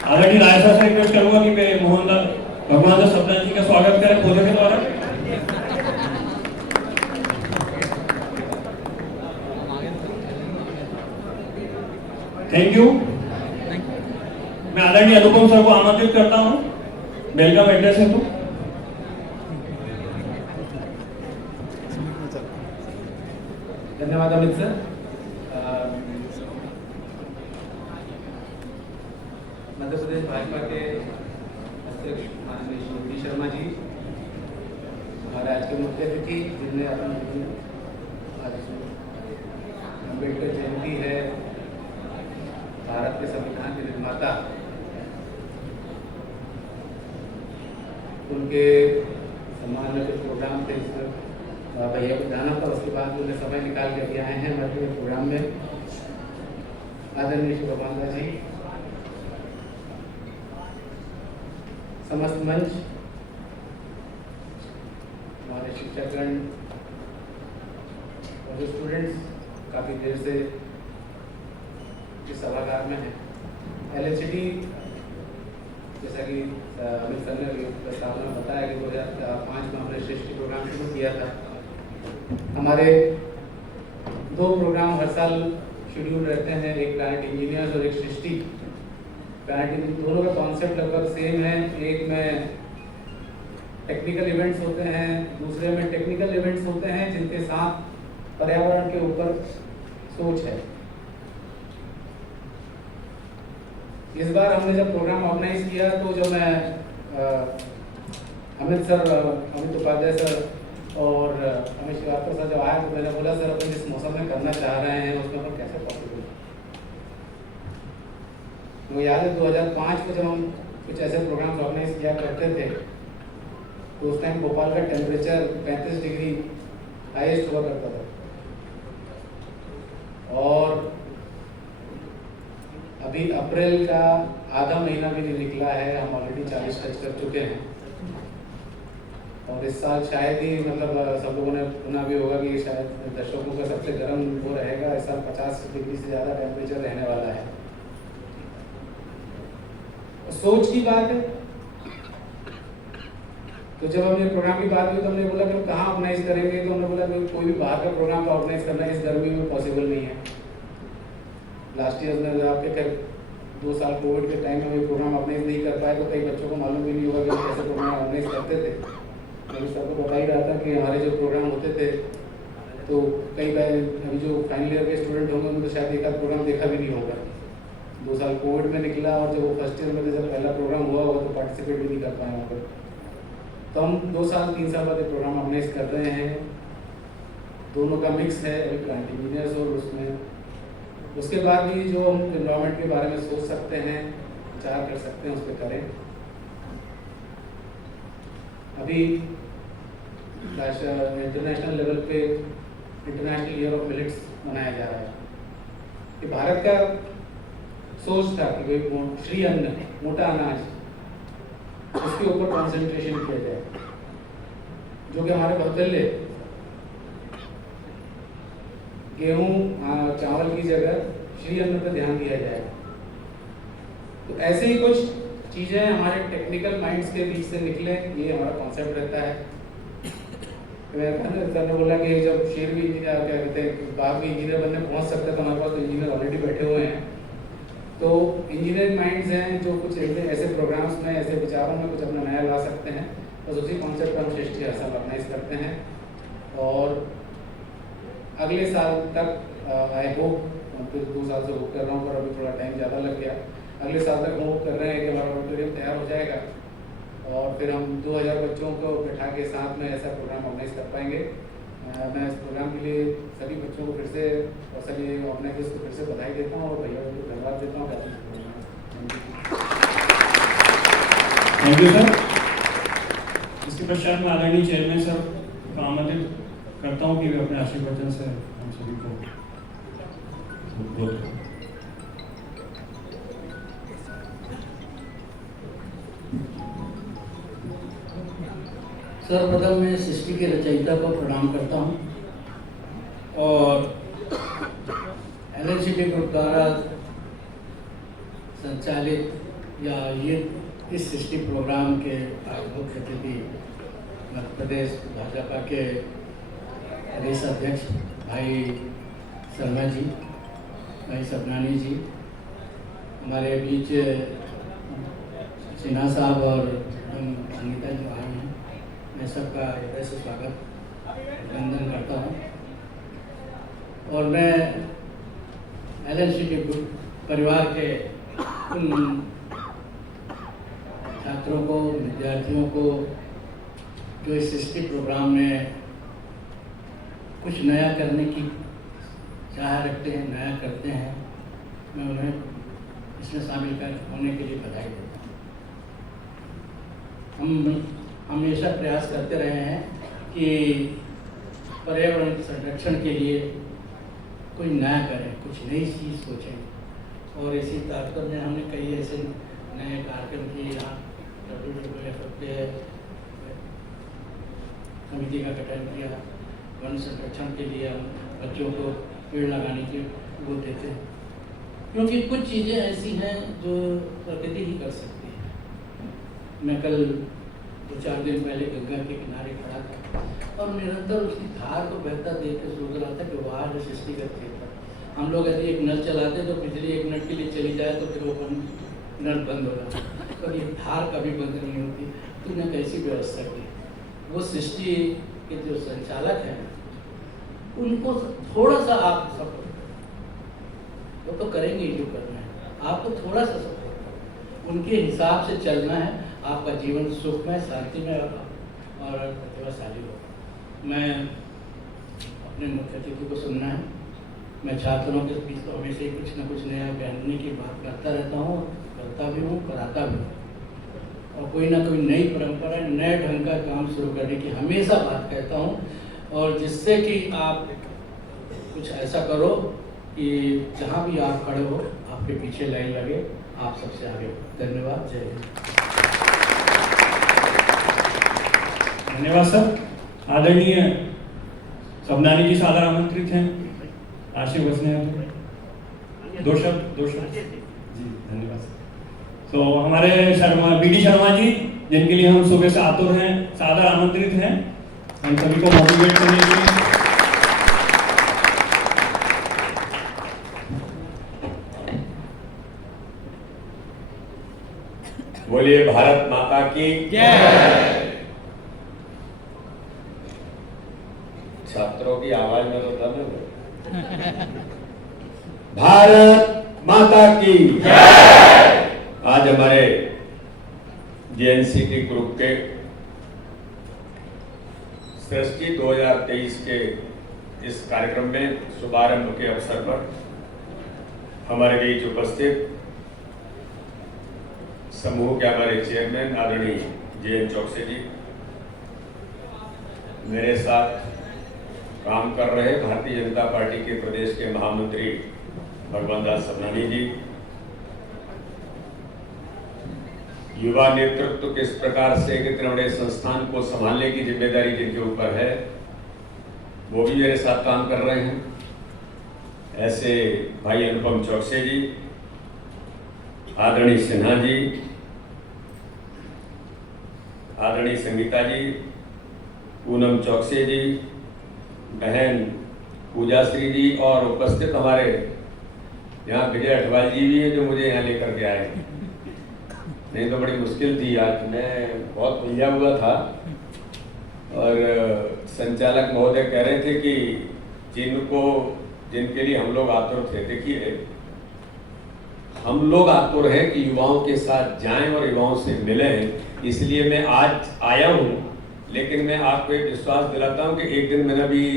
आदरणीय राय साहब से रिक्वेस्ट करूंगा कि मैं मोहनलाल भगवान दास सप्तान जी का स्वागत करें पौधे के द्वारा। Thank you. मैं आदरणीय अनुपम सर को आमंत्रित करता हूं वेलकम एड्रेस है। तो धन्यवाद अमित सर। मध्य प्रदेश भाजपा के अध्यक्ष माननीय श्री शर्मा जी, हमारे आज के मुख्य अतिथि जिनने अपन आज अम्बेडकर जयंती है, भारत के संविधान के निर्माता, उनके सम्मान में कुछ प्रोग्राम थे, भैया को जाना था, उसके बाद उन्हें समय निकाल के आए हैं हमारे प्रोग्राम में। आदरणीय श्री गोपाल जी, समस्त मंच, हमारे शिक्षकगण और जो स्टूडेंट्स काफ़ी देर से इस सभागार में हैं। एलएनसीटी, जैसा कि अमित सर ने प्रस्तावना में बताया कि 2005 में हमने सृष्टि प्रोग्राम शुरू किया था। हमारे 2 प्रोग्राम हर साल शेड्यूल रहते हैं, एक प्लानिट इंजीनियर्स और एक सृष्टि। प्लानिट दोनों का कॉन्सेप्ट लगभग सेम है। एक में टेक्निकल इवेंट्स होते हैं, दूसरे में टेक्निकल इवेंट्स होते हैं जिनके साथ पर्यावरण के ऊपर सोच है। इस बार हमने जब प्रोग्राम ऑर्गेनाइज किया तो जो मैं अमित उपाध्याय सर और अमित श्रीवास्तव सर जब आया तो मैंने बोला सर अपन जिस मौसम में करना चाह रहे हैं उसमें अपन कैसे पॉसिबल। मुझे याद है 2005 में जब हम कुछ ऐसे प्रोग्राम्स ऑर्गेनाइज किया करते थे तो उस टाइम भोपाल का टेम्परेचर 35 डिग्री हाईएस्ट हुआ करता था, और अभी अप्रैल का आधा महीना भी नहीं निकला है, हम ऑलरेडी 40 टच कर चुके हैं। और इस साल शायद ही सब लोगों ने सुना भी होगा कि शायद दशकों का सबसे गर्म वो रहेगा। इस साल 50 डिग्री से ज़्यादा टेम्परेचर रहने वाला है। सोच की बात है। तो जब हमने प्रोग्राम की बात की तो हमने बोला कि हम कहाँ ऑर्गेनाइज करेंगे, तो हमने बोला कि कोई भी बाहर का प्रोग्राम ऑर्गेनाइज करना इस गर्मी में पॉसिबल नहीं है। लास्ट ईयर में आपके खैर 2 साल कोविड के टाइम में प्रोग्राम ऑर्गेनाइज नहीं कर पाए, तो कई बच्चों को मालूम भी नहीं होगा कि हम कैसे प्रोग्राम ऑर्गेनाइज करते थे। मैं सबको बता ही रहा था कि हमारे जो प्रोग्राम होते थे तो कई बार अभी जो फाइनल ईयर के स्टूडेंट होंगे उन्होंने तो शायद एक आध प्रोग्राम देखा भी नहीं होगा। 2 साल कोविड में निकला और जब वो फर्स्ट ईयर में जब पहला प्रोग्राम हुआ होगा तो पार्टिसिपेट भी नहीं कर पाए वहाँ पर। तो हम 2 साल 3 साल बाद प्रोग्राम ऑर्गेनाइज कर रहे हैं। दोनों का मिक्स है, अभी प्लांट इंजीनियर्स और उसमें उसके बाद भी जो हम एनवायरनमेंट के बारे में सोच सकते हैं, विचार कर सकते हैं, उस पर करें। अभी इंटरनेशनल लेवल पे इंटरनेशनल ईयर ऑफ मिलेट्स मनाया जा रहा है। कि भारत का सोच था कि कोई श्री अन्न, मोटा अनाज, उसके ऊपर कंसंट्रेशन किया जाए, जो कि हमारे बहुतल्य गेहूं चावल की जगह श्री अन्न पर ध्यान दिया जाए। तो ऐसे ही कुछ चीज़ें हमारे टेक्निकल माइंड्स के बीच से निकले, ये हमारा कॉन्सेप्ट रहता है। सर ने बोला कि जब शेर भी इंजीनियर क्या कहते हैं बाघ भी इंजीनियर बनने पहुंच सकते हैं तो हमारे पास तो इंजीनियर ऑलरेडी बैठे हुए हैं। तो इंजीनियरिंग माइंड्स हैं जो कुछ ऐसे प्रोग्राम्स में ऐसे विचारों में कुछ अपना नया ला सकते हैं, बस उसी कॉन्सेप्ट पर हम सृष्टि हर साल ऑर्गेनाइज करते हैं। और अगले साल तक आई होप, फिर 2 साल से होप कर रहा हूँ पर अभी थोड़ा टाइम ज़्यादा लग गया, अगले साल तक होप कर रहे हैं कि हमारा ऑडिटोरियम तैयार हो जाएगा और फिर हम 2000 बच्चों को बैठा के साथ में ऐसा प्रोग्राम ऑर्गेनाइज कर पाएंगे। मैं इस प्रोग्राम के लिए सभी बच्चों को फिर से और सभी ऑर्गेनाइजर्स को फिर से बधाई देता हूँ और भैया को धन्यवाद देता हूँ। Thank you sir. इसके पश्चात मैं आदरणीय चेयरमैन सर का आमंत्रित करता हूँ कि वे अपने आशीर्वचन से हम सभी को बोलते हैं। सर्वप्रथम मैं सृष्टि के रचयिता को प्रणाम करता हूँ और LNCT ग्रुप द्वारा संचालित या ये इस सृष्टि प्रोग्राम के मुख्य अतिथि मध्य प्रदेश भाजपा के प्रदेश अध्यक्ष भाई शर्मा जी, भाई सबनानी जी, हमारे बीच सिन्हा साहब और संगीता जी आए हैं, मैं सबका हृदय से स्वागत अभिनंदन करता हूँ। और मैं LNCT ग्रुप परिवार के उन छात्रों को, विद्यार्थियों को जो इस सृष्टि प्रोग्राम में कुछ नया करने की चाह रखते हैं, नया करते हैं, मैं उन्हें इसमें शामिल कर होने के लिए बधाई देता हूँ। हम हमेशा प्रयास करते रहे हैं कि पर्यावरण के संरक्षण के लिए कोई नया करें, कुछ नई चीज़ सोचें और इसी ताकत में हमने कई ऐसे नए कार्यक्रम किए। यहाँ WWF के समिति का गठन किया, वन संरक्षण के लिए हम बच्चों को पेड़ लगाने की वो देते हैं, क्योंकि कुछ चीज़ें ऐसी हैं जो प्रकृति ही कर सकती है। मैं कल 2-4 दिन पहले गंगा के किनारे खड़ा था और निरंतर उसकी धार को बहता देख के सोच रहा था कि वाह जो सृष्टि का क्षेत्र। हम लोग यदि एक नल चलाते तो बिजली 1 मिनट के लिए चली जाए तो फिर वो नल बंद हो जाता, और ये धार कभी बंद नहीं होती। तूने कैसी व्यवस्था की? वो सृष्टि के जो संचालक हैं उनको थोड़ा सा आप सपोर्ट, वो तो करेंगे ही जो करना है, आपको थोड़ा सा सपोर्ट, उनके हिसाब से चलना है, आपका जीवन सुखमय, शांतिमय और प्रतिभाशाली हो। मैं अपने मुख्य अतिथि को सुनना है। मैं छात्रों के बीच तो हमेशा ही कुछ ना कुछ नया जानने की बात करता रहता हूँ, करता भी हूँ, कराता भी हूँ, और कोई ना कोई नई परंपरा, नए ढंग का काम शुरू करने की हमेशा बात कहता हूँ, और जिससे कि आप कुछ ऐसा करो कि जहाँ भी आप खड़े हो आपके पीछे लाइन लगे, आप सबसे आगे हो। धन्यवाद। जय हिंद। धन्यवाद सर। आदरणीय सबनानी जी सादर आमंत्रित हैं आशीर्वचन हेतु। 2 शब्द जी। धन्यवाद सर। तो हमारे BD शर्मा जी, जिनके लिए हम सुबह से आतुर हैं, सादर आमंत्रित हैं हम सभी को मोटिवेट करने के लिए। बोलिए भारत माता की जय। छात्रों की आवाज में तो दम है। भारत माता की जय। आज हमारे JNCT ग्रुप के सृष्टि 2023 के इस कार्यक्रम में शुभारंभ के अवसर पर हमारे बीच उपस्थित समूह के हमारे चेयरमैन आदरणीय JN चौकसी जी, मेरे साथ काम कर रहे भारतीय जनता पार्टी के प्रदेश के महामंत्री भगवान दास सबनानी जी, युवा नेतृत्व किस प्रकार से एक इतने बड़े संस्थान को संभालने की जिम्मेदारी जिनके ऊपर है वो भी मेरे साथ काम कर रहे हैं, ऐसे भाई अनुपम चौकसी जी, आदरणीय सिन्हा जी, आदरणीय संगीता जी, पूनम चौकसे जी, बहन पूजा श्री जी और उपस्थित हमारे यहाँ विजय अठवाल जी भी हैं जो मुझे यहाँ लेकर के आए। नहीं तो बड़ी मुश्किल थी, आज मैं बहुत उलझा हुआ था। और संचालक महोदय कह रहे थे कि जिनके लिए हम लोग आतुर थे, देखिए हम लोग आतुर हैं कि युवाओं के साथ जाएं और युवाओं से मिलें, इसलिए मैं आज आया हूं। लेकिन मैं आपको एक विश्वास दिलाता हूं कि एक दिन मैंने भी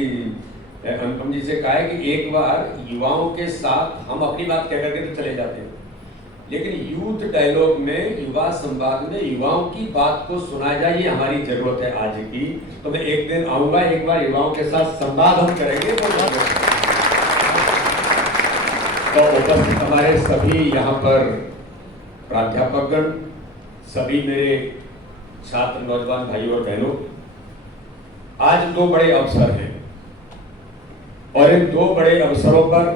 अनुपम जी से कहा है कि एक बार युवाओं के साथ हम अपनी बात कह करके तो चले जाते हैं, लेकिन यूथ डायलॉग में, युवा संवाद में युवाओं की बात को सुना जाए, ये हमारी जरूरत है आज की। तो मैं एक दिन आऊंगा, एक बार युवाओं के साथ संवाद हम करेंगे। तो उपस्थित हमारे सभी यहाँ पर प्राध्यापकगण, सभी मेरे छात्र नौजवान भाई और बहनों, आज दो बड़े अवसर हैं और इन दो बड़े अवसरों पर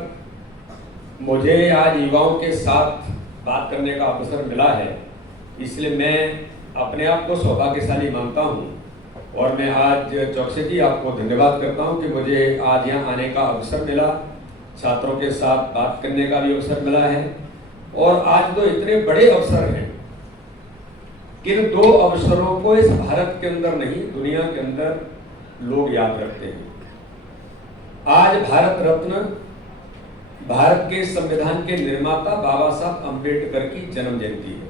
मुझे आज युवाओं के साथ बात करने का अवसर मिला है, इसलिए मैं अपने आप को सौभाग्यशाली मानता हूं। और मैं आज चौकसे जी आपको धन्यवाद करता हूं कि मुझे आज यहाँ आने का अवसर मिला, छात्रों के साथ बात करने का भी अवसर मिला है। और आज तो इतने बड़े अवसर हैं कि इन दो अवसरों को इस भारत के अंदर नहीं, दुनिया के अंदर लोग याद रखते हैं। आज भारत रत्न, भारत के संविधान के निर्माता बाबा साहब अंबेडकर की जन्म जयंती है।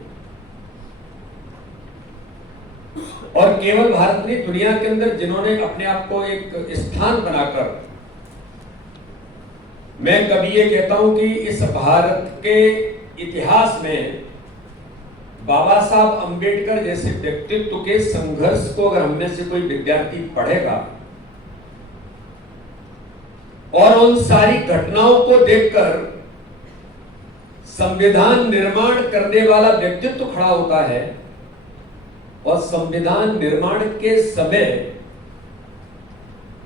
और केवल भारत नहीं, दुनिया के अंदर जिन्होंने अपने आप को एक स्थान बनाकर, मैं कभी ये कहता हूं कि इस भारत के इतिहास में बाबा साहब अंबेडकर जैसे व्यक्तित्व के संघर्ष को अगर हमने से कोई विद्यार्थी पढ़ेगा और उन सारी घटनाओं को देखकर संविधान निर्माण करने वाला व्यक्तित्व खड़ा होता है, और संविधान निर्माण के समय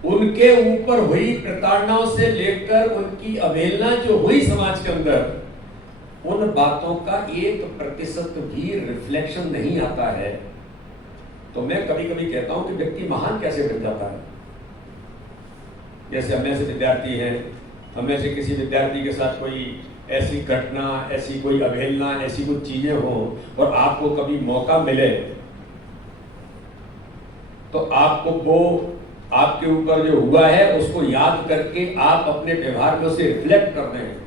उनके ऊपर हुई प्रताड़नाओं से लेकर उनकी अवहेलना जो हुई समाज के अंदर, उन बातों का 1% भी रिफ्लेक्शन नहीं आता है। तो मैं कभी कभी कहता हूं कि व्यक्ति महान कैसे बन जाता है। जैसे हमें से विद्यार्थी हैं, हमें से किसी विद्यार्थी के साथ कोई ऐसी घटना, ऐसी कोई अवहेलना, ऐसी कुछ चीजें हो और आपको कभी मौका मिले तो आपको वो आपके ऊपर जो हुआ है उसको याद करके आप अपने व्यवहार में उसे रिफ्लेक्ट कर रहे हैं।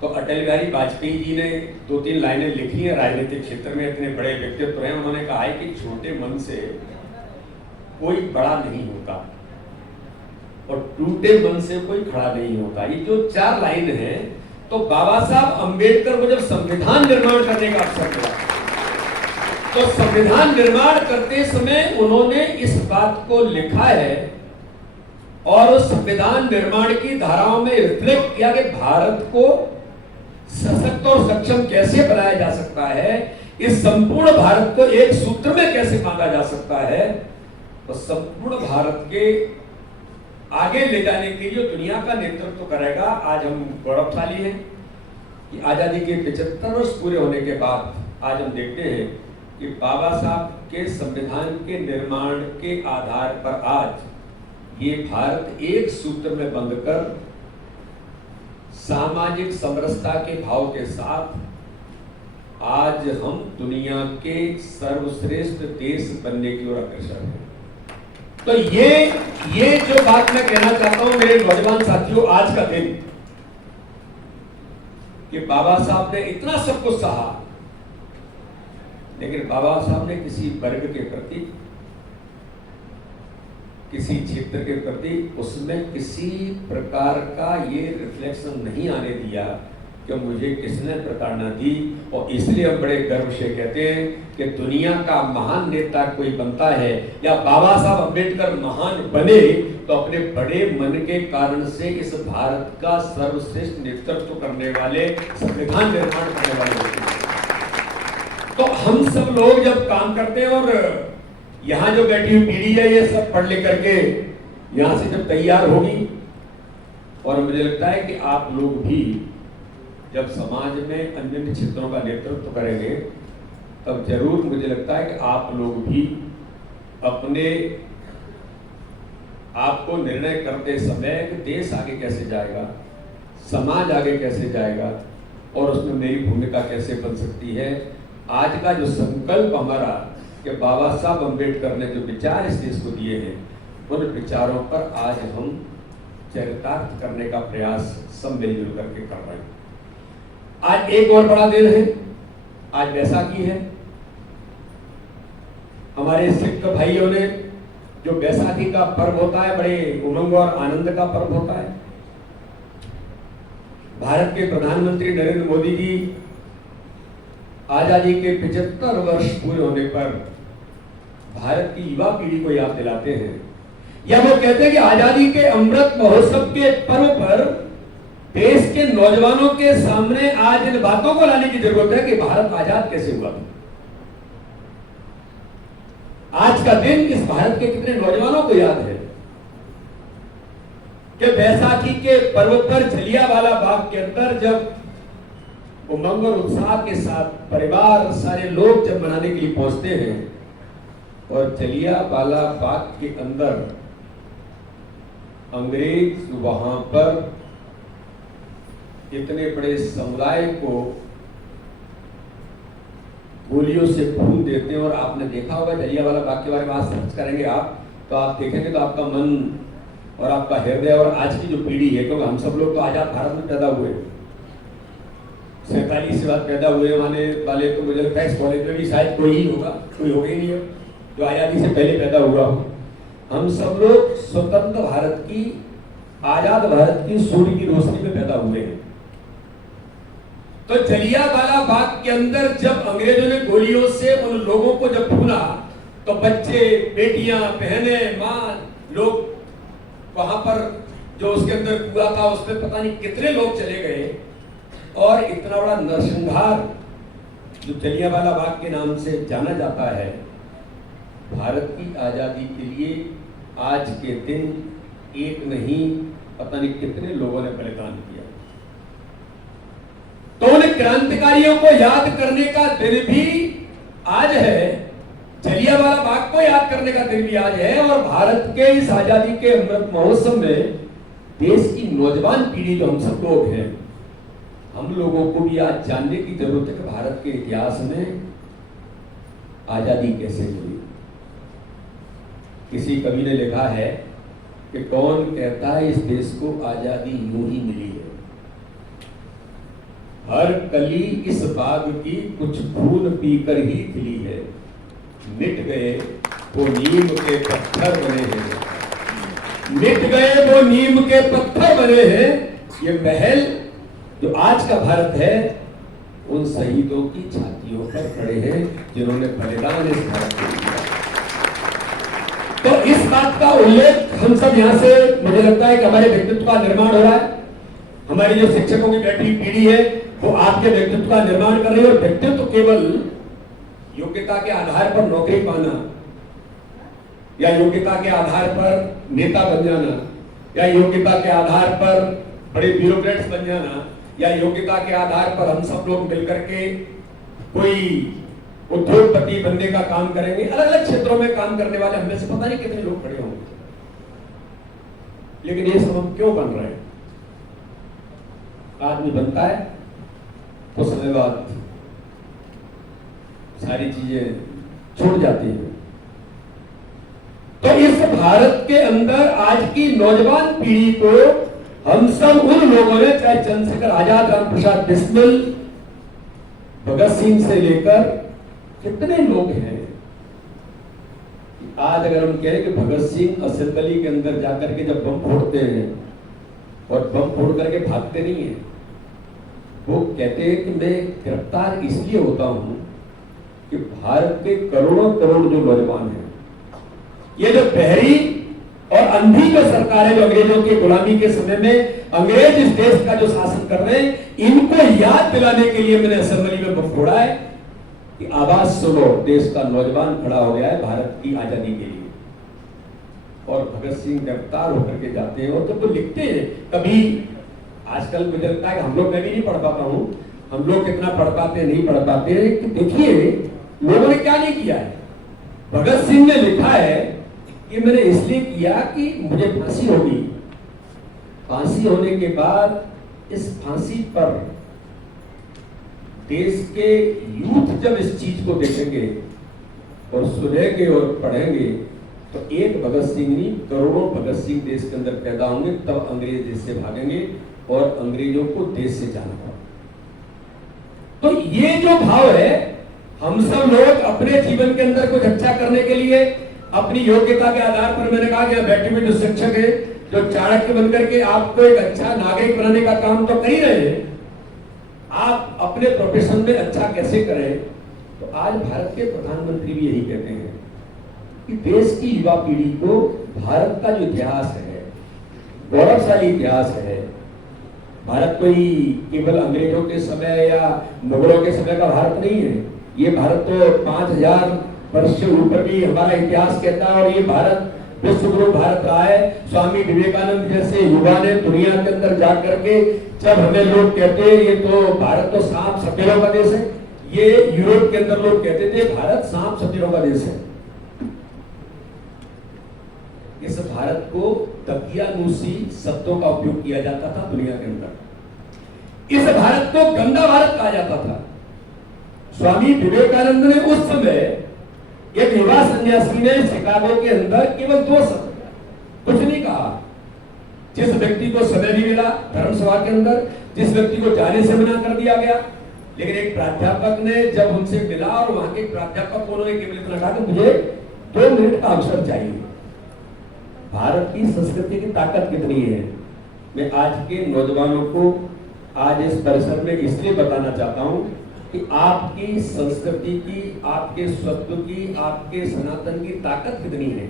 तो अटल बिहारी वाजपेयी जी ने 2-3 लाइनें लिखी हैं, राजनीतिक क्षेत्र में इतने बड़े व्यक्तित्व हैं। उन्होंने कहा है कि छोटे मन से कोई बड़ा नहीं होता और टूटे मन से कोई खड़ा नहीं होता। ये जो 4 लाइन है, तो बाबा साहब अंबेडकर को जब संविधान निर्माण करने का अवसर मिला तो संविधान निर्माण करते समय उन्होंने इस बात को लिखा है और उस संविधान निर्माण की धाराओं में रिफ्लेक्ट किया कि भारत को सशक्त और सक्षम कैसे बनाया जा सकता है, इस संपूर्ण भारत को एक सूत्र में कैसे बांधा जा सकता है, तो संपूर्ण भारत के आगे ले जाने के लिए दुनिया का नेतृत्व करेगा। आज हम गौरवशाली हैं कि आजादी के 75 वर्ष पूरे होने के बाद आज हम देखते हैं कि बाबा साहब के संविधान के निर्माण के आधार पर आज ये भारत एक सूत्र में बंधकर सामाजिक समरसता के भाव के साथ आज हम दुनिया के सर्वश्रेष्ठ देश बनने की ओर अग्रसर हैं। तो ये जो बात मैं कहना चाहता हूं मेरे नौजवान साथियों, आज का दिन कि बाबा साहब ने इतना सब कुछ सहा, लेकिन बाबा साहब ने किसी वर्ग के प्रति, किसी क्षेत्र के प्रति उसमें किसी प्रकार का ये रिफ्लेक्शन नहीं आने दिया कि मुझे किसने प्रताड़ना दी। और इसलिए हम बड़े गर्व से कहते हैं कि दुनिया का महान नेता कोई बनता है या बाबा साहब अंबेडकर महान बने तो अपने बड़े मन के कारण से इस भारत का सर्वश्रेष्ठ नेतृत्व करने वाले, संविधान निर्माण करने वाले। तो हम सब लोग जब काम करते हैं और यहाँ जो बैठी हुई पीढ़ी है ये सब पढ़ लिख करके यहाँ से जब तैयार होगी, और मुझे लगता है कि आप लोग भी जब समाज में अन्य क्षेत्रों का नेतृत्व करेंगे तब जरूर मुझे लगता है कि आप लोग भी अपने आपको निर्णय करते समय कि देश आगे कैसे जाएगा, समाज आगे कैसे जाएगा और उसमें मेरी भूमिका कैसे बन सकती है। आज का जो संकल्प हमारा कि बाबा साहब अम्बेडकर ने जो विचार इस देश को दिए हैं, उन विचारों पर आज हम चरितार्थ करने का प्रयास सब मिलजुल करके कर रहे हैं। आज एक और बड़ा दिन है, आज बैसाखी है। हमारे सिख भाइयों ने जो बैसाखी का पर्व होता है, बड़े उमंग और आनंद का पर्व होता है। भारत के प्रधानमंत्री नरेंद्र मोदी जी आजादी के 75 वर्ष पूरे होने पर भारत की युवा पीढ़ी को याद दिलाते हैं, या वो कहते हैं कि आजादी के अमृत महोत्सव के पर्व पर देश के नौजवानों के सामने आज इन बातों को लाने की जरूरत है कि भारत आजाद कैसे हुआ था। आज का दिन इस भारत के कितने नौजवानों को याद है कि बैसाखी के पर्व पर जलियांवाला बाग के अंदर जब उमंग और उत्साह के साथ परिवार सारे लोग जब मनाने के लिए पहुंचते हैं और जलियांवाला बाग के अंदर अंग्रेज वहां पर इतने बड़े समुदाय को गोलियों से खून देते हैं। और आपने देखा होगा जलियांवाला बाग के बारे में, आज सर्च करेंगे आप तो आप देखेंगे तो आपका मन और आपका हृदय और आज की जो पीढ़ी है, क्योंकि हम सब लोग तो आजाद भारत में पैदा हुए, 47 से बाद पैदा हुए माने वाले तो मुझे लगता है इस कॉलेज में भी शायद कोई ही होगा, कोई होगा ही नहीं है जो आजादी से पहले पैदा हुआ हो। हम सब लोग स्वतंत्र भारत की, आजाद भारत की सूर्य की रोशनी में पैदा हुए हैं। तो जलियांवाला बाग के अंदर जब अंग्रेजों ने गोलियों से उन लोगों को जब भूना तो बच्चे, बेटियां, बहनें, माँ, लोग वहां पर जो उसके अंदर कुआ था उसमें पता नहीं कितने लोग चले गए और इतना बड़ा नरसंहार जो जलियांवाला बाग के नाम से जाना जाता है, भारत की आजादी के लिए आज के दिन एक नहीं पता नहीं कितने लोगों ने बलिदान किया। तो उन क्रांतिकारियों को याद करने का दिन भी आज है, जलियांवाला बाग को याद करने का दिन भी आज है। और भारत के इस आजादी के अमृत महोत्सव में देश की नौजवान पीढ़ी जो हम सब लोग हैं, हम लोगों को भी आज जानने की जरूरत है कि भारत के इतिहास में आजादी कैसे हुई। किसी कवि ने लिखा है कि कौन कहता है इस देश को आजादी यूं ही मिली है, हर कली इस बाग की कुछ खून पीकर ही खिली है, मिट गए वो नीम के पत्थर बने हैं, मिट गए वो नीम के पत्थर बने हैं। ये महल जो आज का भारत है उन शहीदों की छातियों पर खड़े हैं जिन्होंने बलिदान इस भारत को दिया। तो इस बात का उल्लेख हम सब यहाँ से, मुझे लगता है कि हमारे व्यक्तित्व का निर्माण हो रहा है। हमारी जो शिक्षकों की बैठी पीढ़ी है वो आपके व्यक्तित्व का निर्माण कर रही है। और व्यक्तित्व केवल योग्यता के आधार पर नौकरी पाना या योग्यता के आधार पर नेता बन जाना या योग्यता के आधार पर बड़े ब्यूरोक्रेट्स बन जाना या योग्यता के आधार पर हम सब लोग मिलकर के कोई उद्योगपति बनने का काम करेंगे। अलग अलग क्षेत्रों में काम करने वाले हमें से पता नहीं कितने लोग खड़े होंगे, लेकिन ये सब हम क्यों बन रहे हैं? आदमी बनता है कुछ समय बाद सारी चीजें छूट जाती हैं। तो इस भारत के अंदर आज की नौजवान पीढ़ी को हम सब उन लोगों ने, चाहे चंद्रशेखर आजाद, राम प्रसाद बिस्मिल, भगत सिंह से लेकर कितने लोग हैं, आज अगर हम कहें कि भगत सिंह असेंबली के अंदर जाकर के जब बम फोड़ते हैं और बम फोड़ करके भागते नहीं है, वो कहते हैं कि मैं गिरफ्तार इसलिए होता हूं कि भारत के करोड़ों करोड़ जो नौजवान हैं, ये जो बहरी और अंधी जो सरकार है, जो अंग्रेजों की गुलामी के समय में अंग्रेज इस देश का जो शासन कर रहे हैं, इनको याद दिलाने के लिए मैंने असेंबली में बम फोड़ा है कि आवाज सुनो, देश का नौजवान खड़ा हो गया है भारत की आजादी के लिए। और भगत सिंह गिरफ्तार होकर के जाते हैं और जब वो लिखते हैं, कभी आजकल मुझे लगता है कि हम लोग, मैं भी नहीं पढ़ पाता हूं, हम लोग कितना पढ़ पाते नहीं पढ़ पाते, कि देखिए लोगों ने क्या नहीं किया है। भगत सिंह ने लिखा है कि मैंने इसलिए किया कि मुझे फांसी होगी, फांसी होने के बाद इस फांसी पर देश के यूथ जब इस चीज को देखेंगे और सुनेंगे और पढ़ेंगे तो एक भगत सिंह नहीं करोड़ों भगत सिंह देश के अंदर पैदा होंगे, तब अंग्रेज देश से भागेंगे और अंग्रेजों को देश से जाना होगा। तो ये जो भाव है, हम सब लोग अपने जीवन के अंदर कुछ अच्छा करने के लिए अपनी योग्यता के आधार पर, मैंने कहा कि बैठे हुए जो शिक्षक है, जो चाणक्य बनकर के आपको एक अच्छा नागरिक बनाने का काम तो कर ही रहे हैं, आप अपने प्रोफेशन में अच्छा कैसे करें। तो आज भारत के प्रधानमंत्री भी यही कहते हैं कि देश की युवा पीढ़ी को भारत का जो इतिहास है, गौरवशाली इतिहास है, भारत कोई केवल अंग्रेजों के समय या मुगलों के समय का भारत नहीं है। ये भारत तो 5000 वर्ष से ऊपर भी हमारा इतिहास कहता है, और ये भारत विश्व गुरु भारत रहा है। स्वामी विवेकानंद जैसे युवा ने दुनिया के अंदर जा करके, जब हमें लोग कहते हैं ये तो भारत तो सांप सपेरों का देश है, ये यूरोप के अंदर लोग कहते थे भारत सांप सपेरों का देश है। इस भारत को दकियानूसी शब्दों का उपयोग किया जाता था दुनिया के अंदर। इस भारत को गंदा भारत कहा जाता था। स्वामी विवेकानंद ने उस समय एक युवा सन्यासी ने शिकागो के अंदर केवल 2 शब्द, कुछ नहीं कहा। जिस व्यक्ति को समय नहीं मिला धर्म सभा के अंदर, जिस व्यक्ति को जाने से मना कर दिया गया, लेकिन एक प्राध्यापक ने जब उनसे मिला और वहां के प्राध्यापक को उन्होंने केवल इतना कहा कि मुझे 2 मिनट का अवसर चाहिए। भारत की संस्कृति की ताकत कितनी है, मैं आज के नौजवानों को आज इस परिसर में इसलिए बताना चाहता हूं कि आपकी संस्कृति की, आपके स्वत्व की, आपके सनातन की ताकत कितनी है।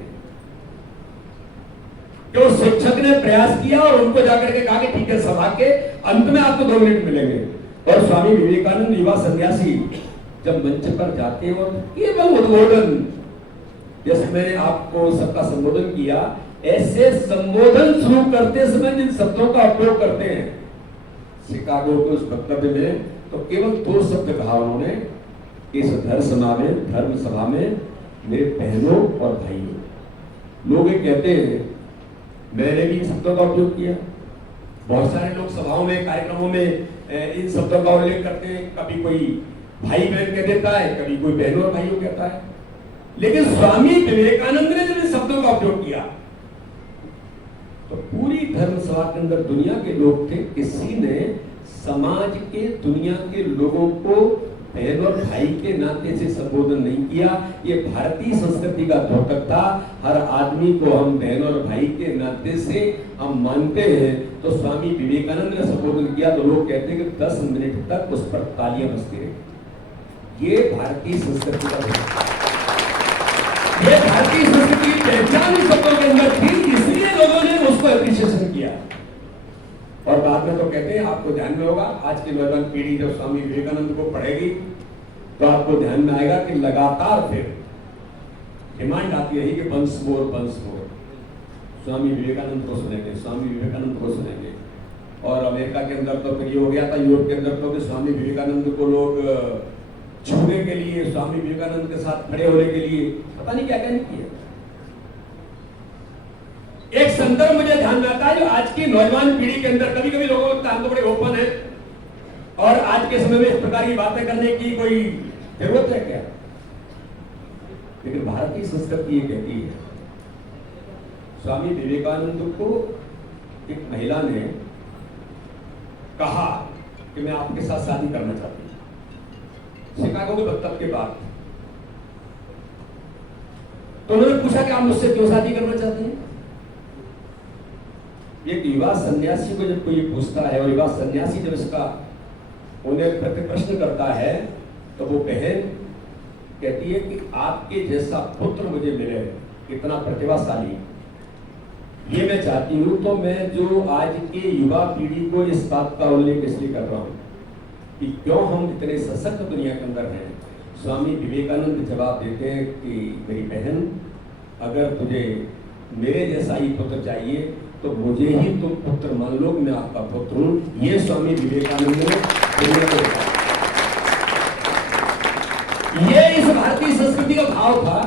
जो शिक्षक ने प्रयास किया और उनको जाकर के कहा कि ठीक है, सभा के अंत में आपको 2 मिनट मिलेंगे, और स्वामी विवेकानंद युवा सन्यासी जब मंच पर जाते हैं और केवल उद्बोधन, जैसे मैंने आपको सबका संबोधन किया, ऐसे संबोधन शुरू करते समय जिन शब्दों का उपयोग करते हैं शिकागो के उस वक्तव्य में, तो केवल 2 शब्द कहा उन्होंने, इस धर्म सभा में मेरे बहनों और भाइयों। लोग ये कहते हैं, मैंने भी इन शब्दों का उपयोग किया। बहुत सारे लोग सभाओं में, कार्यक्रमों में इन शब्दों का उल्लेख करते हैं। कभी कोई भाई बहन कह देता है, कभी कोई बहनों और भाइयों कहता है, लेकिन स्वामी विवेकानंद ने जब इन शब्दों का उपयोग किया तो पूरी धर्म सभा के अंदर दुनिया के लोग थे, किसी ने समाज के, दुनिया के लोगों को बहन और भाई के नाते से संबोधन नहीं किया। ये भारतीय संस्कृति का द्योतक था। हर आदमी को हम बहन और भाई के नाते से हम मानते हैं। तो स्वामी विवेकानंद ने संबोधन किया तो लोग कहते हैं कि 10 मिनट तक उस पर तालियां बजती रही। ये भारतीय संस्कृति का, ये भारतीय संस्कृति की पहचान इस शब्दों के अंदर थी, इसलिए लोगों ने उसको एप्रिशिएशन किया। और बाद में तो कहते हैं, आपको ध्यान में होगा, आज की नौजवान पीढ़ी जब स्वामी विवेकानंद को पढ़ेगी तो आपको ध्यान में आएगा कि लगातार फिर डिमांड आती रही कि वंस मोर स्वामी विवेकानंद को सुनेंगे, स्वामी विवेकानंद को सुनेंगे। और अमेरिका के अंदर तो फिर ये हो गया था, यूरोप के अंदर तो कि स्वामी विवेकानंद को लोग छूने के लिए, स्वामी विवेकानंद के साथ खड़े होने के लिए पता नहीं क्या क्या नहीं किया। एक संदर्भ मुझे ध्यान में आता है, जो आज की नौजवान पीढ़ी के अंदर कभी कभी लोगों को लगता है हम तो बड़े ओपन है और आज के समय में इस प्रकार की बातें करने की कोई जरूरत है क्या। लेकिन भारतीय संस्कृति ये कहती है, स्वामी विवेकानंद को एक महिला ने कहा कि मैं आपके साथ शादी करना चाहती हूं, शिकागो के वक्तव्य के बाद। तो उन्होंने पूछा कि आप मुझसे क्यों शादी करना चाहते हैं। एक युवा सन्यासी को जब कोई पूछता है और युवा सन्यासी जब इसका उन्हें प्रश्न करता है तो वो बहन कहती है कि आपके जैसा पुत्र मुझे मिले, इतना प्रतिभाशाली, ये मैं चाहती हूं। तो मैं जो आज के युवा पीढ़ी को इस बात का उल्लेख इसलिए कर रहा हूं कि क्यों हम इतने सशक्त दुनिया के अंदर हैं। स्वामी विवेकानंद जवाब देते हैं कि मेरी बहन, अगर तुझे मेरे जैसा ही पुत्र चाहिए तो मुझे ही तुम पुत्र मान लो, मैं आपका पुत्र हूं। ये स्वामी विवेकानंद ने दुनिया को बताया। ये इस भारतीय संस्कृति का भाव था।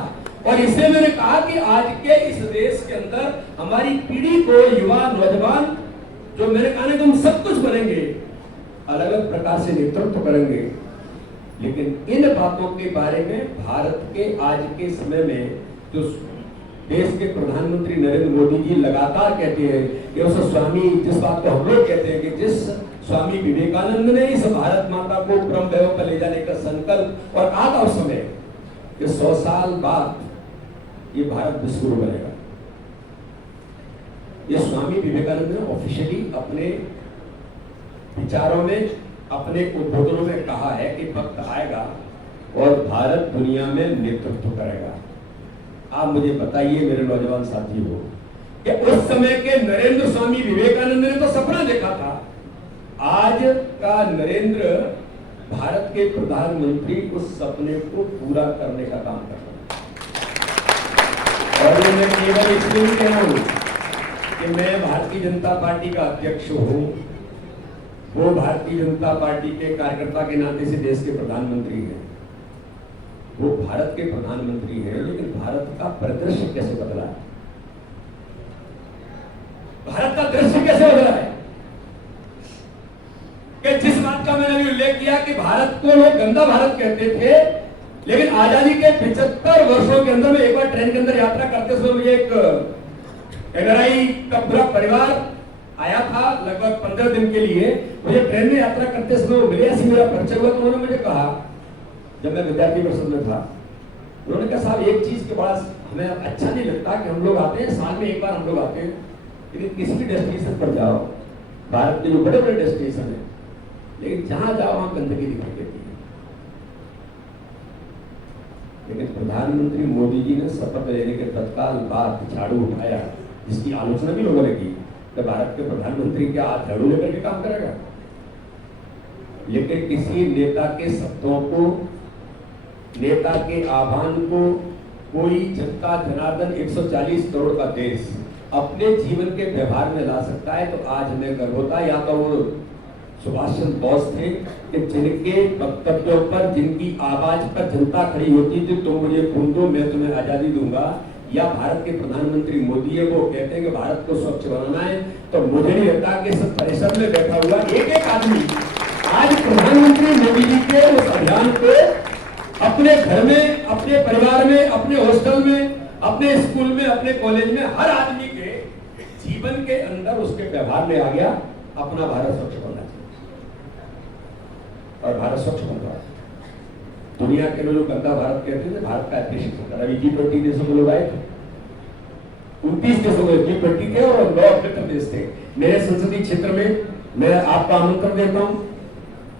और इससे मैंने कहा कि आज के इस देश के अंदर हमारी पीढ़ी को, युवा नौजवान, जो मैंने कहा ना कि हम सब कुछ बनेंगे, अलग अलग प्रकार से नेतृत्व करेंगे, लेकिन इन बातों के बारे में भारत के आज के समय में जो देश के प्रधानमंत्री नरेंद्र मोदी जी लगातार कहते हैं कि उस स्वामी, जिस बात को हम लोग कहते हैं कि जिस स्वामी विवेकानंद ने इस भारत माता को क्रम वैभव पर ले जाने का संकल्प और कहा था उस समय कि 100 साल बाद ये भारत विश्वगुरु बनेगा। ये स्वामी विवेकानंद ने ऑफिशियली अपने विचारों में, अपने उद्बोधनों में कहा है कि वक्त आएगा और भारत दुनिया में नेतृत्व करेगा। आप मुझे बताइए मेरे नौजवान साथी हो कि उस समय के नरेंद्र स्वामी विवेकानंद ने तो सपना देखा था, आज का नरेंद्र भारत के प्रधानमंत्री उस सपने को पूरा करने का काम कर रहा है। और मैं केवल इसलिए कह रहा हूं कि मैं भारतीय जनता पार्टी का अध्यक्ष हूं, वो भारतीय जनता पार्टी के कार्यकर्ता के नाते से देश के प्रधानमंत्री हैं, वो भारत के प्रधानमंत्री हैं, लेकिन भारत का परिदृश्य कैसे बदला है, भारत का दृश्य कैसे बदला है कि जिस बात का मैंने अभी उल्लेख किया कि भारत को लोग गंदा भारत कहते थे, लेकिन आजादी के 75 वर्षों के अंदर में एक बार ट्रेन के अंदर यात्रा करते समय मुझे एक एनआरआई का पूरा परिवार आया था लगभग 15 दिन के लिए। मुझे ट्रेन में यात्रा करते समय मिले, ऐसे मेरा परिचय हुआ, तो उन्होंने मुझे कहा, जब मैं विद्यार्थी परिषद में था, उन्होंने कहा साहब एक चीज के बाद हमें अच्छा नहीं लगता कि हम लोग आते हैं, साल में एक बार हम लोग आते हैं, लेकिन किसी भी डेस्टिनेशन पर जाओ, भारत के जो बड़े बड़े डेस्टिनेशन है, लेकिन जहां जाओ वहां गंदगी दिखाई देती है। लेकिन प्रधानमंत्री मोदी जी ने शपथ लेने के तत्काल बाद झाड़ू उठाया, जिसकी आलोचना भी लोगों ने की कि भारत के प्रधानमंत्री क्या आज झाड़ू लेकर के काम करेगा, लेकिन किसी नेता के शब्दों को, नेता के आह्वान को कोई जनता जनार्दन 140 करोड़ का देश अपने जीवन के व्यवहार में ला सकता है, तो आज हमें गर्व होता है। या तो वो सुभाष चंद्र बोस थे कि जिनके वक्तव्यों पर, जिनकी आवाज पर जनता खड़ी होती थी, तुम मुझे खून दो मैं तुम्हें आजादी दूंगा, या भारत के प्रधानमंत्री मोदी है, वो कहते हैं कि भारत को स्वच्छ बनाना है, तो मुझे नहीं लगता कि सब परिसर में बैठा हुआ एक एक आदमी आज प्रधानमंत्री मोदी जी के उस अभियान को अपने घर में, अपने परिवार में, अपने हॉस्टल में, अपने स्कूल में, अपने कॉलेज में, हर आदमी के जीवन के अंदर उसके व्यवहार में आ गया, अपना भारत स्वच्छ बनना चाहिए। और भारत स्वच्छ बन रहा है। दुनिया के लोग गंदा भारत कहते थे, भारत का एप्रिशिएशन कर, अभी G20 देशों के लोग आए थे, 29 देशों के G20 थे और 9 मित्र देश थे। मेरे संसदीय क्षेत्र में मैं आपका आमंत्रण देता हूं,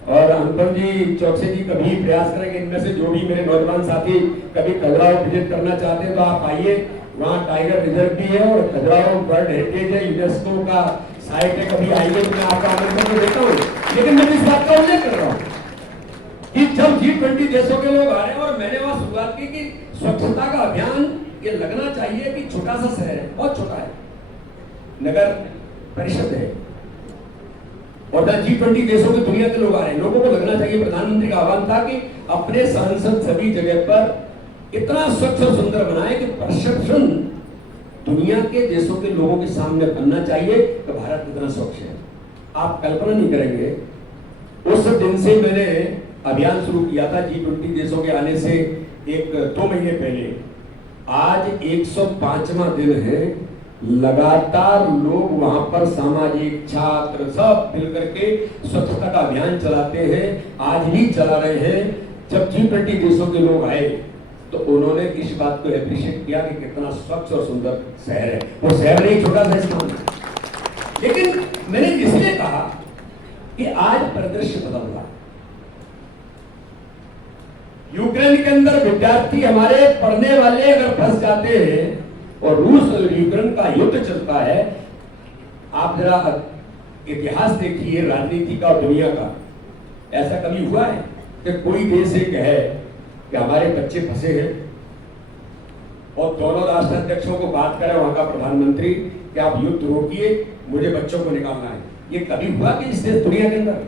और अनुपम जी, चौकसी जी कभी प्रयास करेंगे, इनमें से जो भी मेरे नौजवान साथी कभी खजुराहो विजिट करना चाहते हैं तो आप आइए, वहाँ टाइगर रिजर्व भी है और खजुराहो बर्ड हेरिटेज है, यूनेस्को का साइट है, कभी आइए तो मैं आपका आमंत्रण देता हूँ। लेकिन मैं इस बात का उल्लेख कर रहा हूँ कि जब G20 देशों के लोग आ रहे हैं और मैंने वहां शुरुआत की कि स्वच्छता का अभियान ये लगना चाहिए कि छोटा सा शहर है, बहुत छोटा है, नगर परिषद है, और G20 देशों के दुनिया के लोग आ रहे हैं, लोगों को लगना चाहिए। प्रधानमंत्री का आह्वान था कि अपने सांसद सभी जगह पर इतना स्वच्छ और सुंदर बनाए कि परसेप्शन दुनिया के देशों के लोगों के सामने बनना चाहिए कि भारत इतना स्वच्छ है। आप कल्पना नहीं करेंगे, उस दिन से मैंने अभियान शुरू किया था G20 देशों के आने से 1-2 महीने पहले, आज 105वां दिन है, लगातार लोग वहां पर सामाजिक, छात्र सब मिलकर के स्वच्छता का अभियान चलाते हैं, आज भी चला रहे हैं। जब G20 देशों के लोग आए तो उन्होंने इस बात को एप्रिशिएट किया कि कितना स्वच्छ और सुंदर शहर है। वो शहर नहीं, छोटा सा स्थान है, लेकिन मैंने इसलिए कहा कि आज परिदृश्य बदल रहा है। यूक्रेन के अंदर विद्यार्थी हमारे पढ़ने वाले अगर फंस जाते हैं और रूस और यूक्रेन का युद्ध चलता है, आप जरा इतिहास देखिए राजनीति का और दुनिया का, ऐसा कभी हुआ है कि कोई देश एक है कि हमारे बच्चे फंसे हैं और दोनों राष्ट्राध्यक्षों को बात करें, वहां का प्रधानमंत्री, कि आप युद्ध रोकिए, मुझे बच्चों को निकालना है। ये कभी हुआ कि इस दुनिया के अंदर?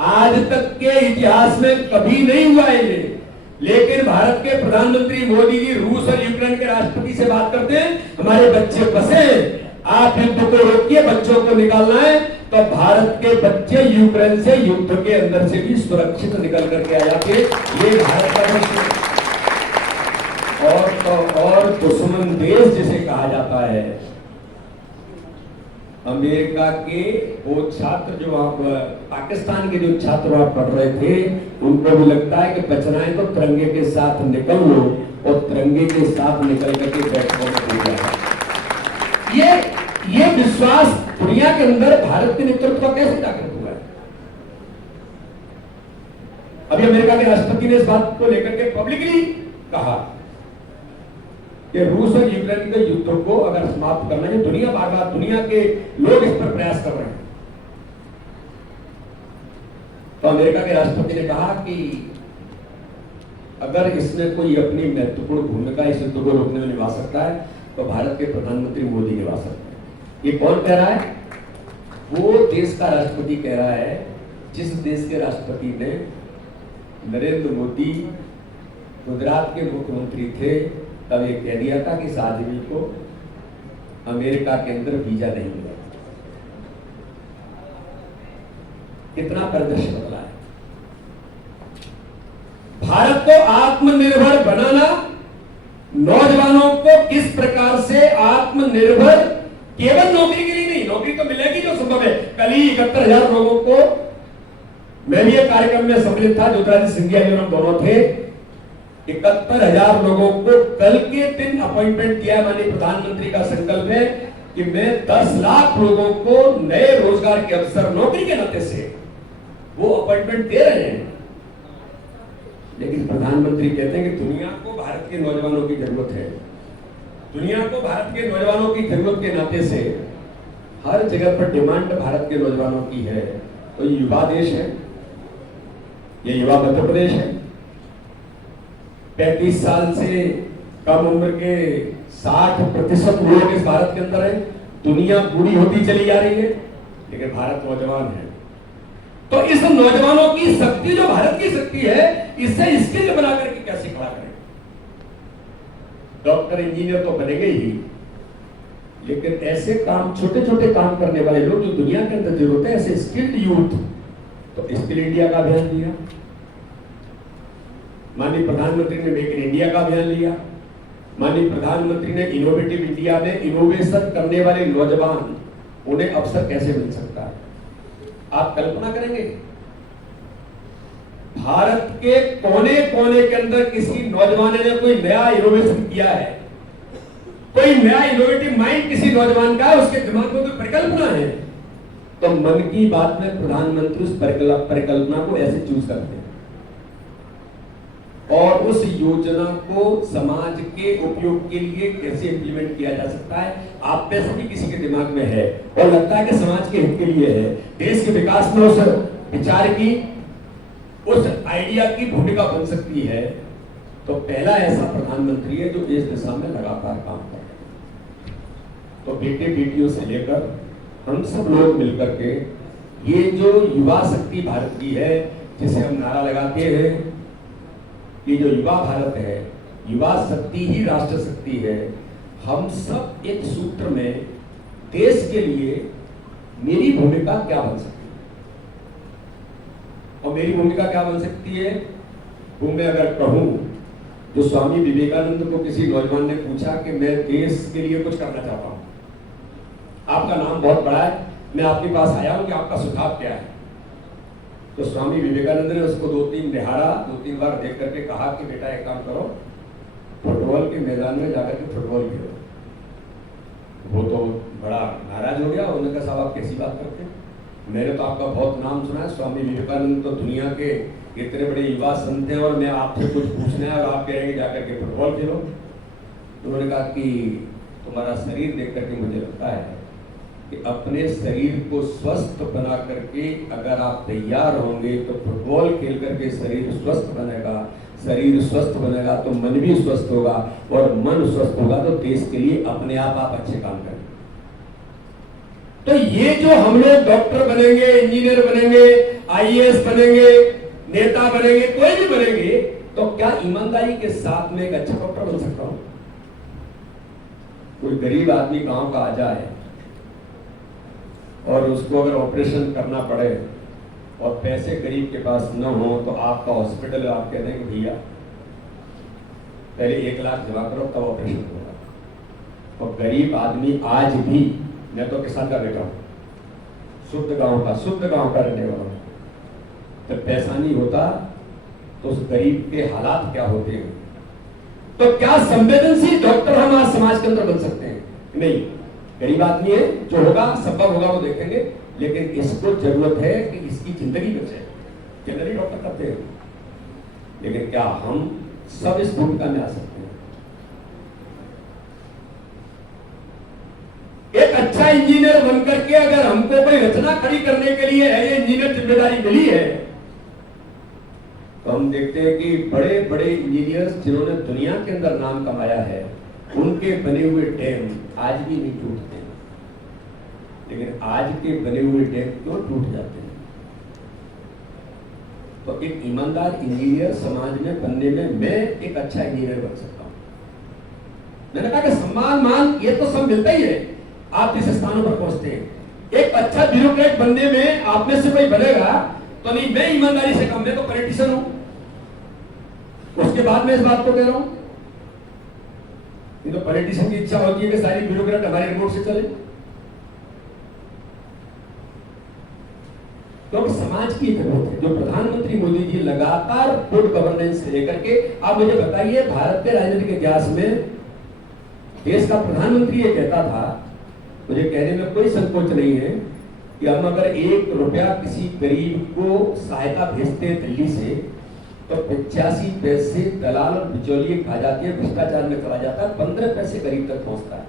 आज तक के इतिहास में कभी नहीं हुआ है ये। लेकिन भारत के प्रधानमंत्री मोदी जी रूस और यूक्रेन के राष्ट्रपति से बात करते हैं, हमारे बच्चे फंसे, आप युद्ध को रोकिए, बच्चों को निकालना है। तो भारत के बच्चे यूक्रेन से युद्ध के अंदर से भी सुरक्षित निकल करके आ जाते, ये भारत का बच्चे। और दुश्मन देश जिसे कहा जाता है, अमेरिका के वो छात्र जो पाकिस्तान के जो छात्र वहां पढ़ रहे थे, उनको भी लगता है कि बचना है तो तिरंगे के साथ निकल लो, और तिरंगे के साथ निकल करके बैठकों में हो जाए। ये विश्वास दुनिया के अंदर भारत के नेतृत्व का कैसे जागृत हुआ है? अभी अमेरिका के राष्ट्रपति ने इस बात को लेकर के पब्लिकली कहा कि रूस और यूक्रेन के युद्ध को अगर समाप्त करना है, दुनिया बार बार दुनिया के लोग इस पर प्रयास कर रहे हैं। तो अमेरिका के राष्ट्रपति ने कहा कि अगर इसमें कोई अपनी महत्वपूर्ण भूमिका इस युद्ध को रोकने में निभा सकता है तो भारत के प्रधानमंत्री मोदी निभा सकते हैं। ये कौन कह रहा है? वो देश का राष्ट्रपति कह रहा है जिस देश के राष्ट्रपति ने नरेंद्र मोदी गुजरात के मुख्यमंत्री थे तब ये कह दिया था कि इस आदमी को अमेरिका के अंदर वीजा नहीं मिला। कितना परिदृश्य बदला है। भारत को आत्मनिर्भर बनाना, नौजवानों को किस प्रकार से आत्मनिर्भर, केवल नौकरी के लिए नहीं, नौकरी तो मिलेगी जो संभव है। कल ही 71,000 लोगों को, मैं भी एक कार्यक्रम में सम्मिलित था, ज्योतिरादित्य सिंधिया जी और हम दोनों थे, 71,000 लोगों को कल के दिन अपॉइंटमेंट दिया। माननीय प्रधानमंत्री का संकल्प है कि मैं 10 लाख लोगों को नए रोजगार के अवसर, नौकरी के नाते से वो अपॉइंटमेंट दे रहे हैं। लेकिन प्रधानमंत्री कहते हैं कि दुनिया को भारत के नौजवानों की जरूरत है। दुनिया को भारत के नौजवानों की जरूरत के नाते से हर जगह पर डिमांड भारत के नौजवानों की है। तो ये युवा देश है, ये युवा मध्य प्रदेश है। 35 साल से कम उम्र के 60% लोग इस भारत के अंदर है। दुनिया बूढ़ी होती चली जा रही है, लेकिन भारत नौजवान है। तो इस नौजवानों की शक्ति, जो भारत की शक्ति है, इससे स्किल बना करके कैसे खड़ा करें? डॉक्टर इंजीनियर तो बनेंगे ही, लेकिन ऐसे काम, छोटे छोटे काम करने वाले लोग जो दुनिया के अंदर जरूरत है, ऐसे स्किल्ड यूथ, तो स्किल इंडिया का अभियान लिया। माननीय प्रधानमंत्री ने मेक इन इंडिया का अभियान लिया। माननीय प्रधानमंत्री ने इनोवेटिव इंडिया में इनोवेशन करने वाले नौजवान, उन्हें अवसर कैसे मिल सकता है? आप कल्पना करेंगे, भारत के कोने कोने के अंदर किसी नौजवान ने कोई नया इनोवेशन किया है, कोई नया इनोवेटिव माइंड किसी नौजवान का है, उसके दिमाग में कोई परिकल्पना है, तो मन की बात में प्रधानमंत्री उस परिकल्पना को ऐसे चूज करते हैं और उस योजना को समाज के उपयोग के लिए कैसे इंप्लीमेंट किया जा सकता है, आप में से भी किसी के दिमाग में है और लगता है कि समाज के हित के लिए है, देश के विकास में उस विचार की, उस आइडिया की भूमिका बन सकती है, तो पहला ऐसा प्रधानमंत्री है जो इस दिशा में लगातार काम कर रहे हैं। तो बेटे बेटियों से लेकर हम सब लोग मिलकर के ये जो युवा शक्ति भारत की है, जिसे हम नारा लगाते हैं, ये जो युवा भारत है, युवा शक्ति ही राष्ट्र शक्ति है। हम सब एक सूत्र में देश के लिए मेरी भूमिका क्या बन सकती है, और मेरी भूमिका क्या बन सकती है वो मैं अगर कहूं, जो स्वामी विवेकानंद को किसी नौजवान ने पूछा कि मैं देश के लिए कुछ करना चाहता हूं, आपका नाम बहुत बड़ा है, मैं आपके पास आया हूं कि आपका सुझाव क्या है। तो स्वामी विवेकानंद ने उसको 2-3 बार देख करके कहा कि बेटा एक काम करो, फुटबॉल के मैदान में जाकर के फुटबॉल खेलो। वो तो बड़ा नाराज हो गया, उन्होंने कहा साहब आप कैसी बात करते हैं, मैंने तो आपका बहुत नाम सुना है, स्वामी विवेकानंद तो दुनिया के इतने बड़े युवा संत हैं और मैं आपसे कुछ पूछना है और आप कह रहे हैं जाकर के फुटबॉल खेलो। उन्होंने कहा कि तुम्हारा शरीर देख करके मुझे लगता है कि अपने शरीर को स्वस्थ बना करके अगर आप तैयार होंगे तो फुटबॉल खेल करके शरीर स्वस्थ बनेगा, शरीर स्वस्थ बनेगा तो मन भी स्वस्थ होगा, और मन स्वस्थ होगा तो देश के लिए अपने आप अच्छे काम करेंगे। तो ये जो हम लोग डॉक्टर बनेंगे, इंजीनियर बनेंगे, IAS बनेंगे, नेता बनेंगे, कोई भी बनेंगे, तो क्या ईमानदारी के साथ में एक अच्छा डॉक्टर बन सकता हूं? कोई गरीब आदमी गांव का आ जाए और उसको अगर ऑपरेशन करना पड़े और पैसे गरीब के पास न हो, तो आपका हॉस्पिटल आप कह देंगे भैया पहले 1 लाख जमा करो तब ऑपरेशन होगा। और गरीब आदमी आज भी, मैं तो किसान का बेटा हूं, शुद्ध गांव का रहने वाला हूं, जब पैसा नहीं होता तो उस गरीब के हालात क्या होते हैं। तो क्या संवेदनशील डॉक्टर हम आज समाज के अंदर बन सकते हैं? नहीं, गरीब आदमी है, जो होगा संभव होगा वो देखेंगे, लेकिन इसको जरूरत है कि इसकी जिंदगी बचे। जनरली डॉक्टर करते हैं, लेकिन क्या हम सब इस भूमिका में आ सकते हैं? एक अच्छा इंजीनियर बनकर के अगर हमको कोई रचना खड़ी करने के लिए है ये इंजीनियर जिम्मेदारी मिली है, तो हम देखते हैं कि बड़े बड़े इंजीनियर्स जिन्होंने दुनिया के अंदर नाम कमाया है, उनके बने हुए डैम आज भी नहीं टूटते, लेकिन आज के बने हुए डैम क्यों टूट जाते हैं? तो एक ईमानदार इंजीनियर समाज में बनने में मैं एक अच्छा इंजीनियर बन सकता हूं। मैंने कहा कि सम्मान मान ये तो सब मिलता ही है, आप जिस स्थानों पर पहुंचते हैं। एक अच्छा ब्यूरोक्रेट बनने में आप में से कोई बनेगा तो नहीं, मैं ईमानदारी से कम, मैं तो पॉलिटिशियन हूं, उसके बाद मैं इस बात को कह रहा हूं। ये तो पॉलिटिशियन की इच्छा होती है कि सारी ब्यूरोक्रेट हमारे रिमोट से चले, तो समाज की जरूरत है। जो प्रधानमंत्री मोदी जी लगातार गुड गवर्नेंस से लेकर के, आप मुझे बताइए भारत के राजनीतिक इतिहास में देश का प्रधानमंत्री ये कहता था, मुझे कहने में कोई संकोच नहीं है कि हम अगर 1 रुपया किसी गरीब को सहायता भेजते हैं दिल्ली से, तो 85 पैसे दलाल और बिचौलिए खा जाते हैं, भ्रष्टाचार में चला जाता है, 15 पैसे गरीब तक पहुंचता है।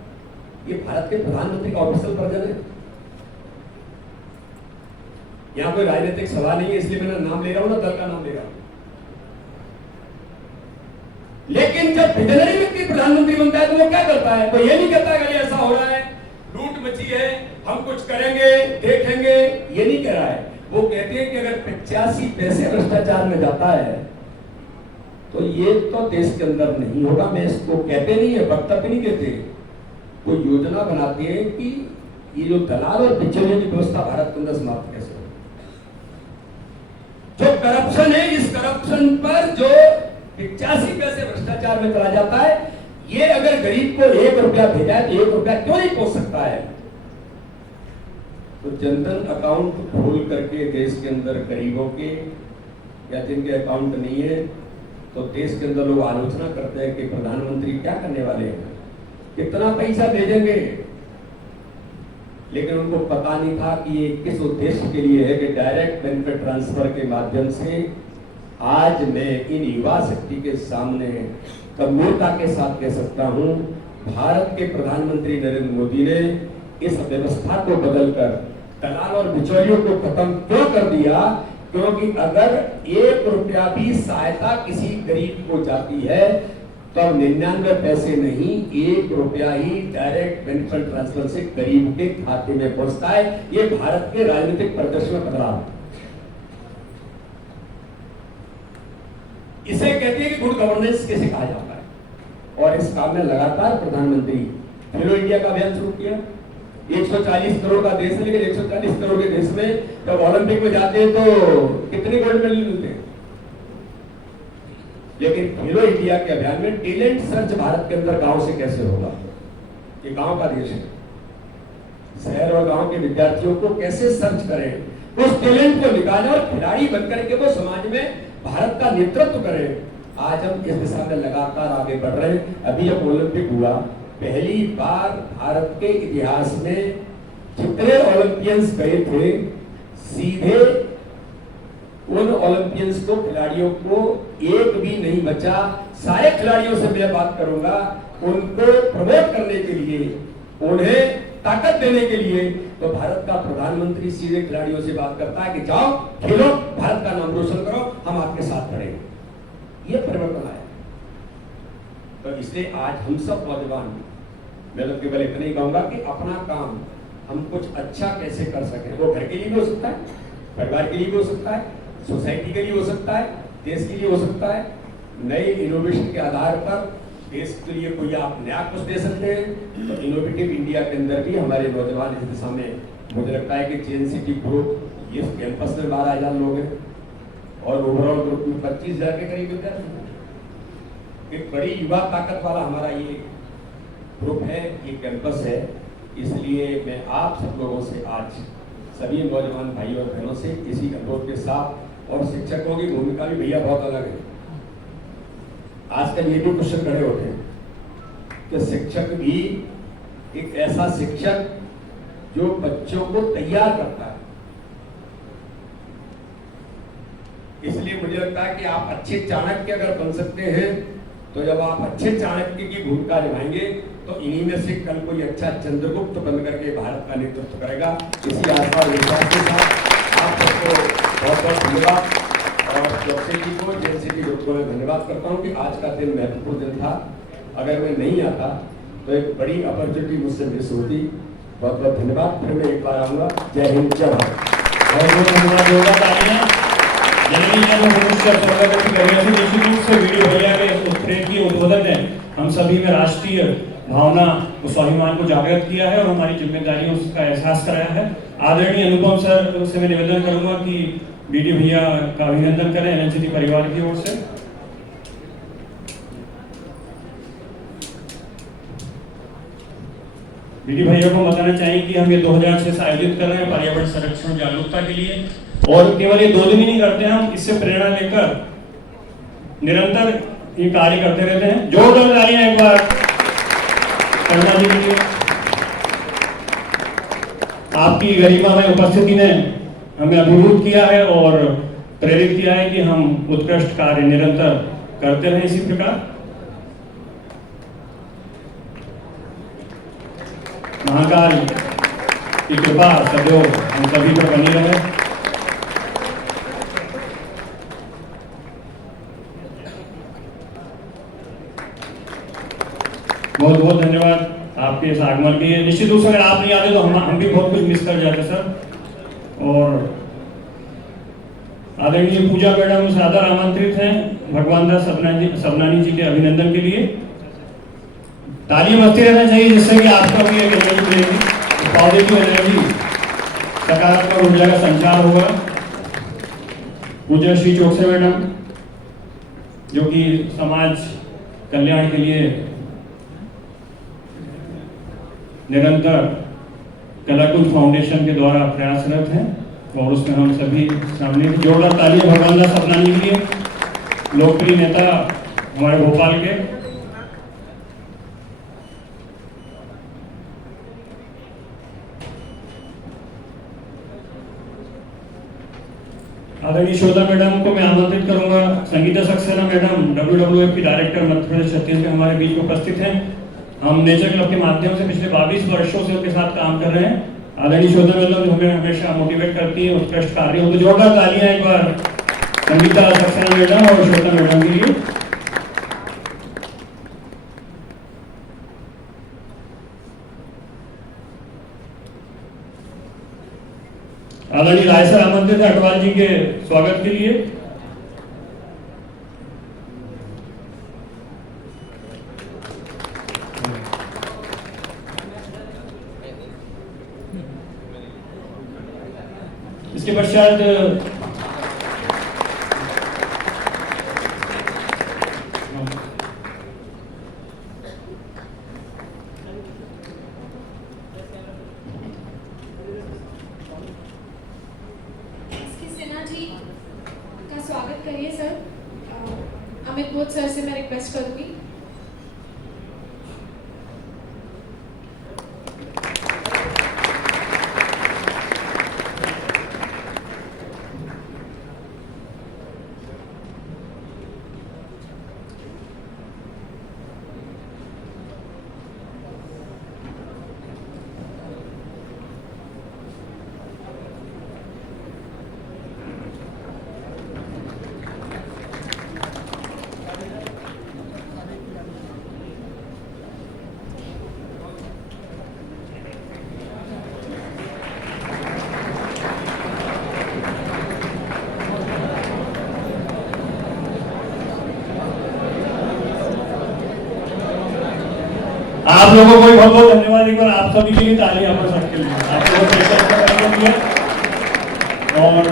ये भारत के प्रधानमंत्री का ऑफिशियल वर्जन है। यहाँ कोई राजनीतिक सभा नहीं है, इसलिए मैं नाम ले रहा हूं, ना दल का नाम ले रहा हूं। लेकिन जब विजनरी व्यक्ति प्रधानमंत्री बनता है तो वो क्या करता है? वो ये नहीं कहता है कि ऐसा हो रहा है, लूट मची है, हम कुछ करेंगे, देखेंगे, ये नहीं कह रहा है। वो कहते हैं कि अगर 85 पैसे भ्रष्टाचार में जाता है तो ये तो देश के अंदर नहीं होगा। मैं इसको कहते नहीं है, वक्तव्य नहीं देते, कोई योजना बनाते हैं कि ये जो दलाल और बिचौलियों की व्यवस्था भारत के अंदर समाप्त कैसे हो। जो करप्शन है, इस करप्शन पर जो 85 पैसे भ्रष्टाचार में चला जाता है, ये अगर गरीब को 1 रुपया भेजा है तो 1 रुपया क्यों नहीं पहुंच सकता है? तो जनधन अकाउंट खोल करके देश के अंदर गरीबों के या जिनके अकाउंट नहीं है, तो देश के अंदर लोग आलोचना करते हैं कि प्रधानमंत्री क्या करने वाले हैं, कितना पैसा भेजेंगे, लेकिन उनको पता नहीं था कि ये किस उद्देश्य के लिए है कि डायरेक्ट बेनिफिट ट्रांसफर के माध्यम से आज मैं इन युवा शक्ति के सामने गंभीरता के साथ कह सकता हूं, भारत के प्रधानमंत्री नरेंद्र मोदी ने इस व्यवस्था को बदलकर दलाल और बिचौलियों को खत्म क्यों कर दिया? क्योंकि अगर 1 रुपया भी सहायता किसी गरीब को जाती है तो 99 पैसे नहीं, 1 रुपया ही डायरेक्ट बेनिफिट ट्रांसफर से गरीब के खाते में पहुंचता है। ये भारत के राजनीतिक परिदृश्य में बदलाव है। इसे कहते हैं कि गुड गवर्नेंस कैसे कहा जाता है। और इस काम में लगातार प्रधानमंत्री खेलो इंडिया का अभियान शुरू किया। 140 करोड़ का देश है, लेकिन 140 करोड़ के देश में जब ओलंपिक में जाते हैं तो कितने गोल्ड मेडल मिलते हैं? लेकिन खेलो इंडिया के अभियान में टैलेंट सर्च भारत के अंदर गांव से कैसे होगा? ये गांव का देश है। शहर और गांव के विद्यार्थियों को कैसे सर्च करें, उस टैलेंट को निकालें और खिलाड़ी बनकर के वो समाज में भारत का नेतृत्व करें। आज हम इस दिशा में लगातार आगे बढ़ रहे हैं। अभी जब ओलंपिक हुआ, पहली बार भारत के इतिहास में जितने ओलंपियंस गए थे, सीधे उन ओलंपियंस को, खिलाड़ियों को एक भी नहीं बचा। सारे खिलाड़ियों से मैं बात करूंगा, उनको प्रमोट करने के लिए, उन्हें ताकत देने के लिए, तो भारत का प्रधानमंत्री सीधे खिलाड़ियों से बात करता है कि जाओ खेलो, भारत का नाम रोशन करो, हम आपके साथ खड़े हैं। ये परिवर्तन आया। तो इसलिए आज हम सब नौजवान, मैं तो केवल इतना ही कहूंगा कि अपना काम हम कुछ अच्छा कैसे कर सकें। वो घर के लिए भी हो सकता है, परिवार के लिए भी हो सकता है, सोसाइटी के लिए हो सकता है, देश के लिए हो सकता है, नए इनोवेशन के आधार पर देश के लिए कोई आप नया कुछ दे सकते हैं, तो इनोवेटिव इंडिया के अंदर भी हमारे नौजवान इस दिशा में, मुझे लगता है कि जेएनसीटी ग्रुप ये कैंपस में 12,000 लोग हैं और ओवरऑल ग्रुप में 25,000 के करीब विद्यार्थी। एक बड़ी युवा ताकत वाला हमारा ये ग्रुप है, ये कैंपस है। इसलिए मैं आप सब लोगों से आज सभी नौजवान भाई और बहनों से इसी अनुरोध के साथ, और शिक्षकों की भूमिका भी भैया बहुत अलग है। आजकल ये भी क्वेश्चन खड़े होते हैं कि शिक्षक भी एक ऐसा शिक्षक जो बच्चों को तैयार करता है। इसलिए मुझे लगता है कि आप अच्छे चाणक्य अगर बन सकते हैं, तो जब आप अच्छे चाणक्य की भूमिका निभाएंगे तो इन्हीं में से कल कोई अच्छा चंद्रगुप्त बन करके भारत का नेतृत्व करेगा। इसी आशा और विश्वास के साथ आप सबको बहुत बहुत धन्यवाद, और चौकसी जी को, जेएनसीटी ग्रुप को मैं धन्यवाद करता हूँ कि आज का दिन महत्वपूर्ण दिन था। अगर मैं नहीं आता तो एक बड़ी अपॉर्चुनिटी मुझसे मिस होती। बहुत बहुत धन्यवाद। फिर मैं एक बार आऊँगा। जय हिंद, जय भारत। बहुत बहुत धन्यवाद होगा तालियां। निश्चित रूप से वीडियो भैया के उस प्रेम की उद्बोधन ने हम सभी में राष्ट्रीय भावना और स्वाभिमान को जागृत किया है और हमारी जिम्मेदारियों का एहसास कराया है। आदरणीय अनुपम सर से मैं निवेदन करूंगा कि बीडी भैया का अभिनंदन करें एनएनसीटी परिवार की ओर से। बीडी भैया को बताना चाहिए कि हम ये 2006 से आयोजित कर रहे हैं पर्यावरण संरक्षण जागरूकता के लिए, और केवल ये 2 दिन ही नहीं करते हैं, हम इससे प्रेरणा लेकर निरंतर ये कार्य करते रहते हैं। जोरदार तालियां एक बार करुणा जी के लिए। आपकी गरिमा में उपस्थिति ने हमें अभिभूत किया है और प्रेरित किया है कि हम उत्कृष्ट कार्य निरंतर करते रहें इसी प्रकार। महाकाल की कृपा सदैव हम सभी पर बनी रहे। बहुत बहुत धन्यवाद आपके इस आगमन के लिए। निश्चित रूप से अगर आप नहीं आते तो हम भी बहुत कुछ मिस कर जाते सर। और आदरणीय पूजा मैडम सादर आमंत्रित हैं भगवान दास सबनानी जी के अभिनंदन के लिए। तालियां बजती रहना चाहिए जिससे कि आपका भी एक एनर्जी मिलेगी, पॉजिटिव एनर्जी, सकारात्मक ऊर्जा का संचार होगा। पूज्य श्री चौकसे मैडम जो कि समाज कल्याण के लिए निरंतर कलाकुंज फाउंडेशन के द्वारा प्रयासरत हैं, और उसमें हम सभी सामने जोरदार तालियां भगवान दास सबनानी के लिए, लोकप्रिय नेता हमारे भोपाल के। आदरणीय श्रोता मैडम को मैं आमंत्रित करूंगा। संगीता सक्सेना मैडम WWF की डायरेक्टर मध्य प्रदेश छत्तीसगढ़ हमारे बीच में उपस्थित हैं। हम नेचर क्लब के माध्यम से पिछले 22 वर्षों से उनके साथ काम कर रहे हैं। आदरणीय श्रोता मैडम हमें हमेशा मोटिवेट करती है उत्कृष्ट कार्यों को। जोरदार तालियां एक बार संगीता सक्सेना मैडम और श्रोता मैडम के लिए। आदरणीय राय सर आमंत्रित है अटवाल जी के स्वागत के लिए। इसके पश्चात स्वागत करिए सर। अमित बोध सर से मैं रिक्वेस्ट करूंगी। आप लोगों को भी बहुत बहुत धन्यवाद। एक बार आप सभी के लिए ताली, हम सबके लिए, आप लोगों ने और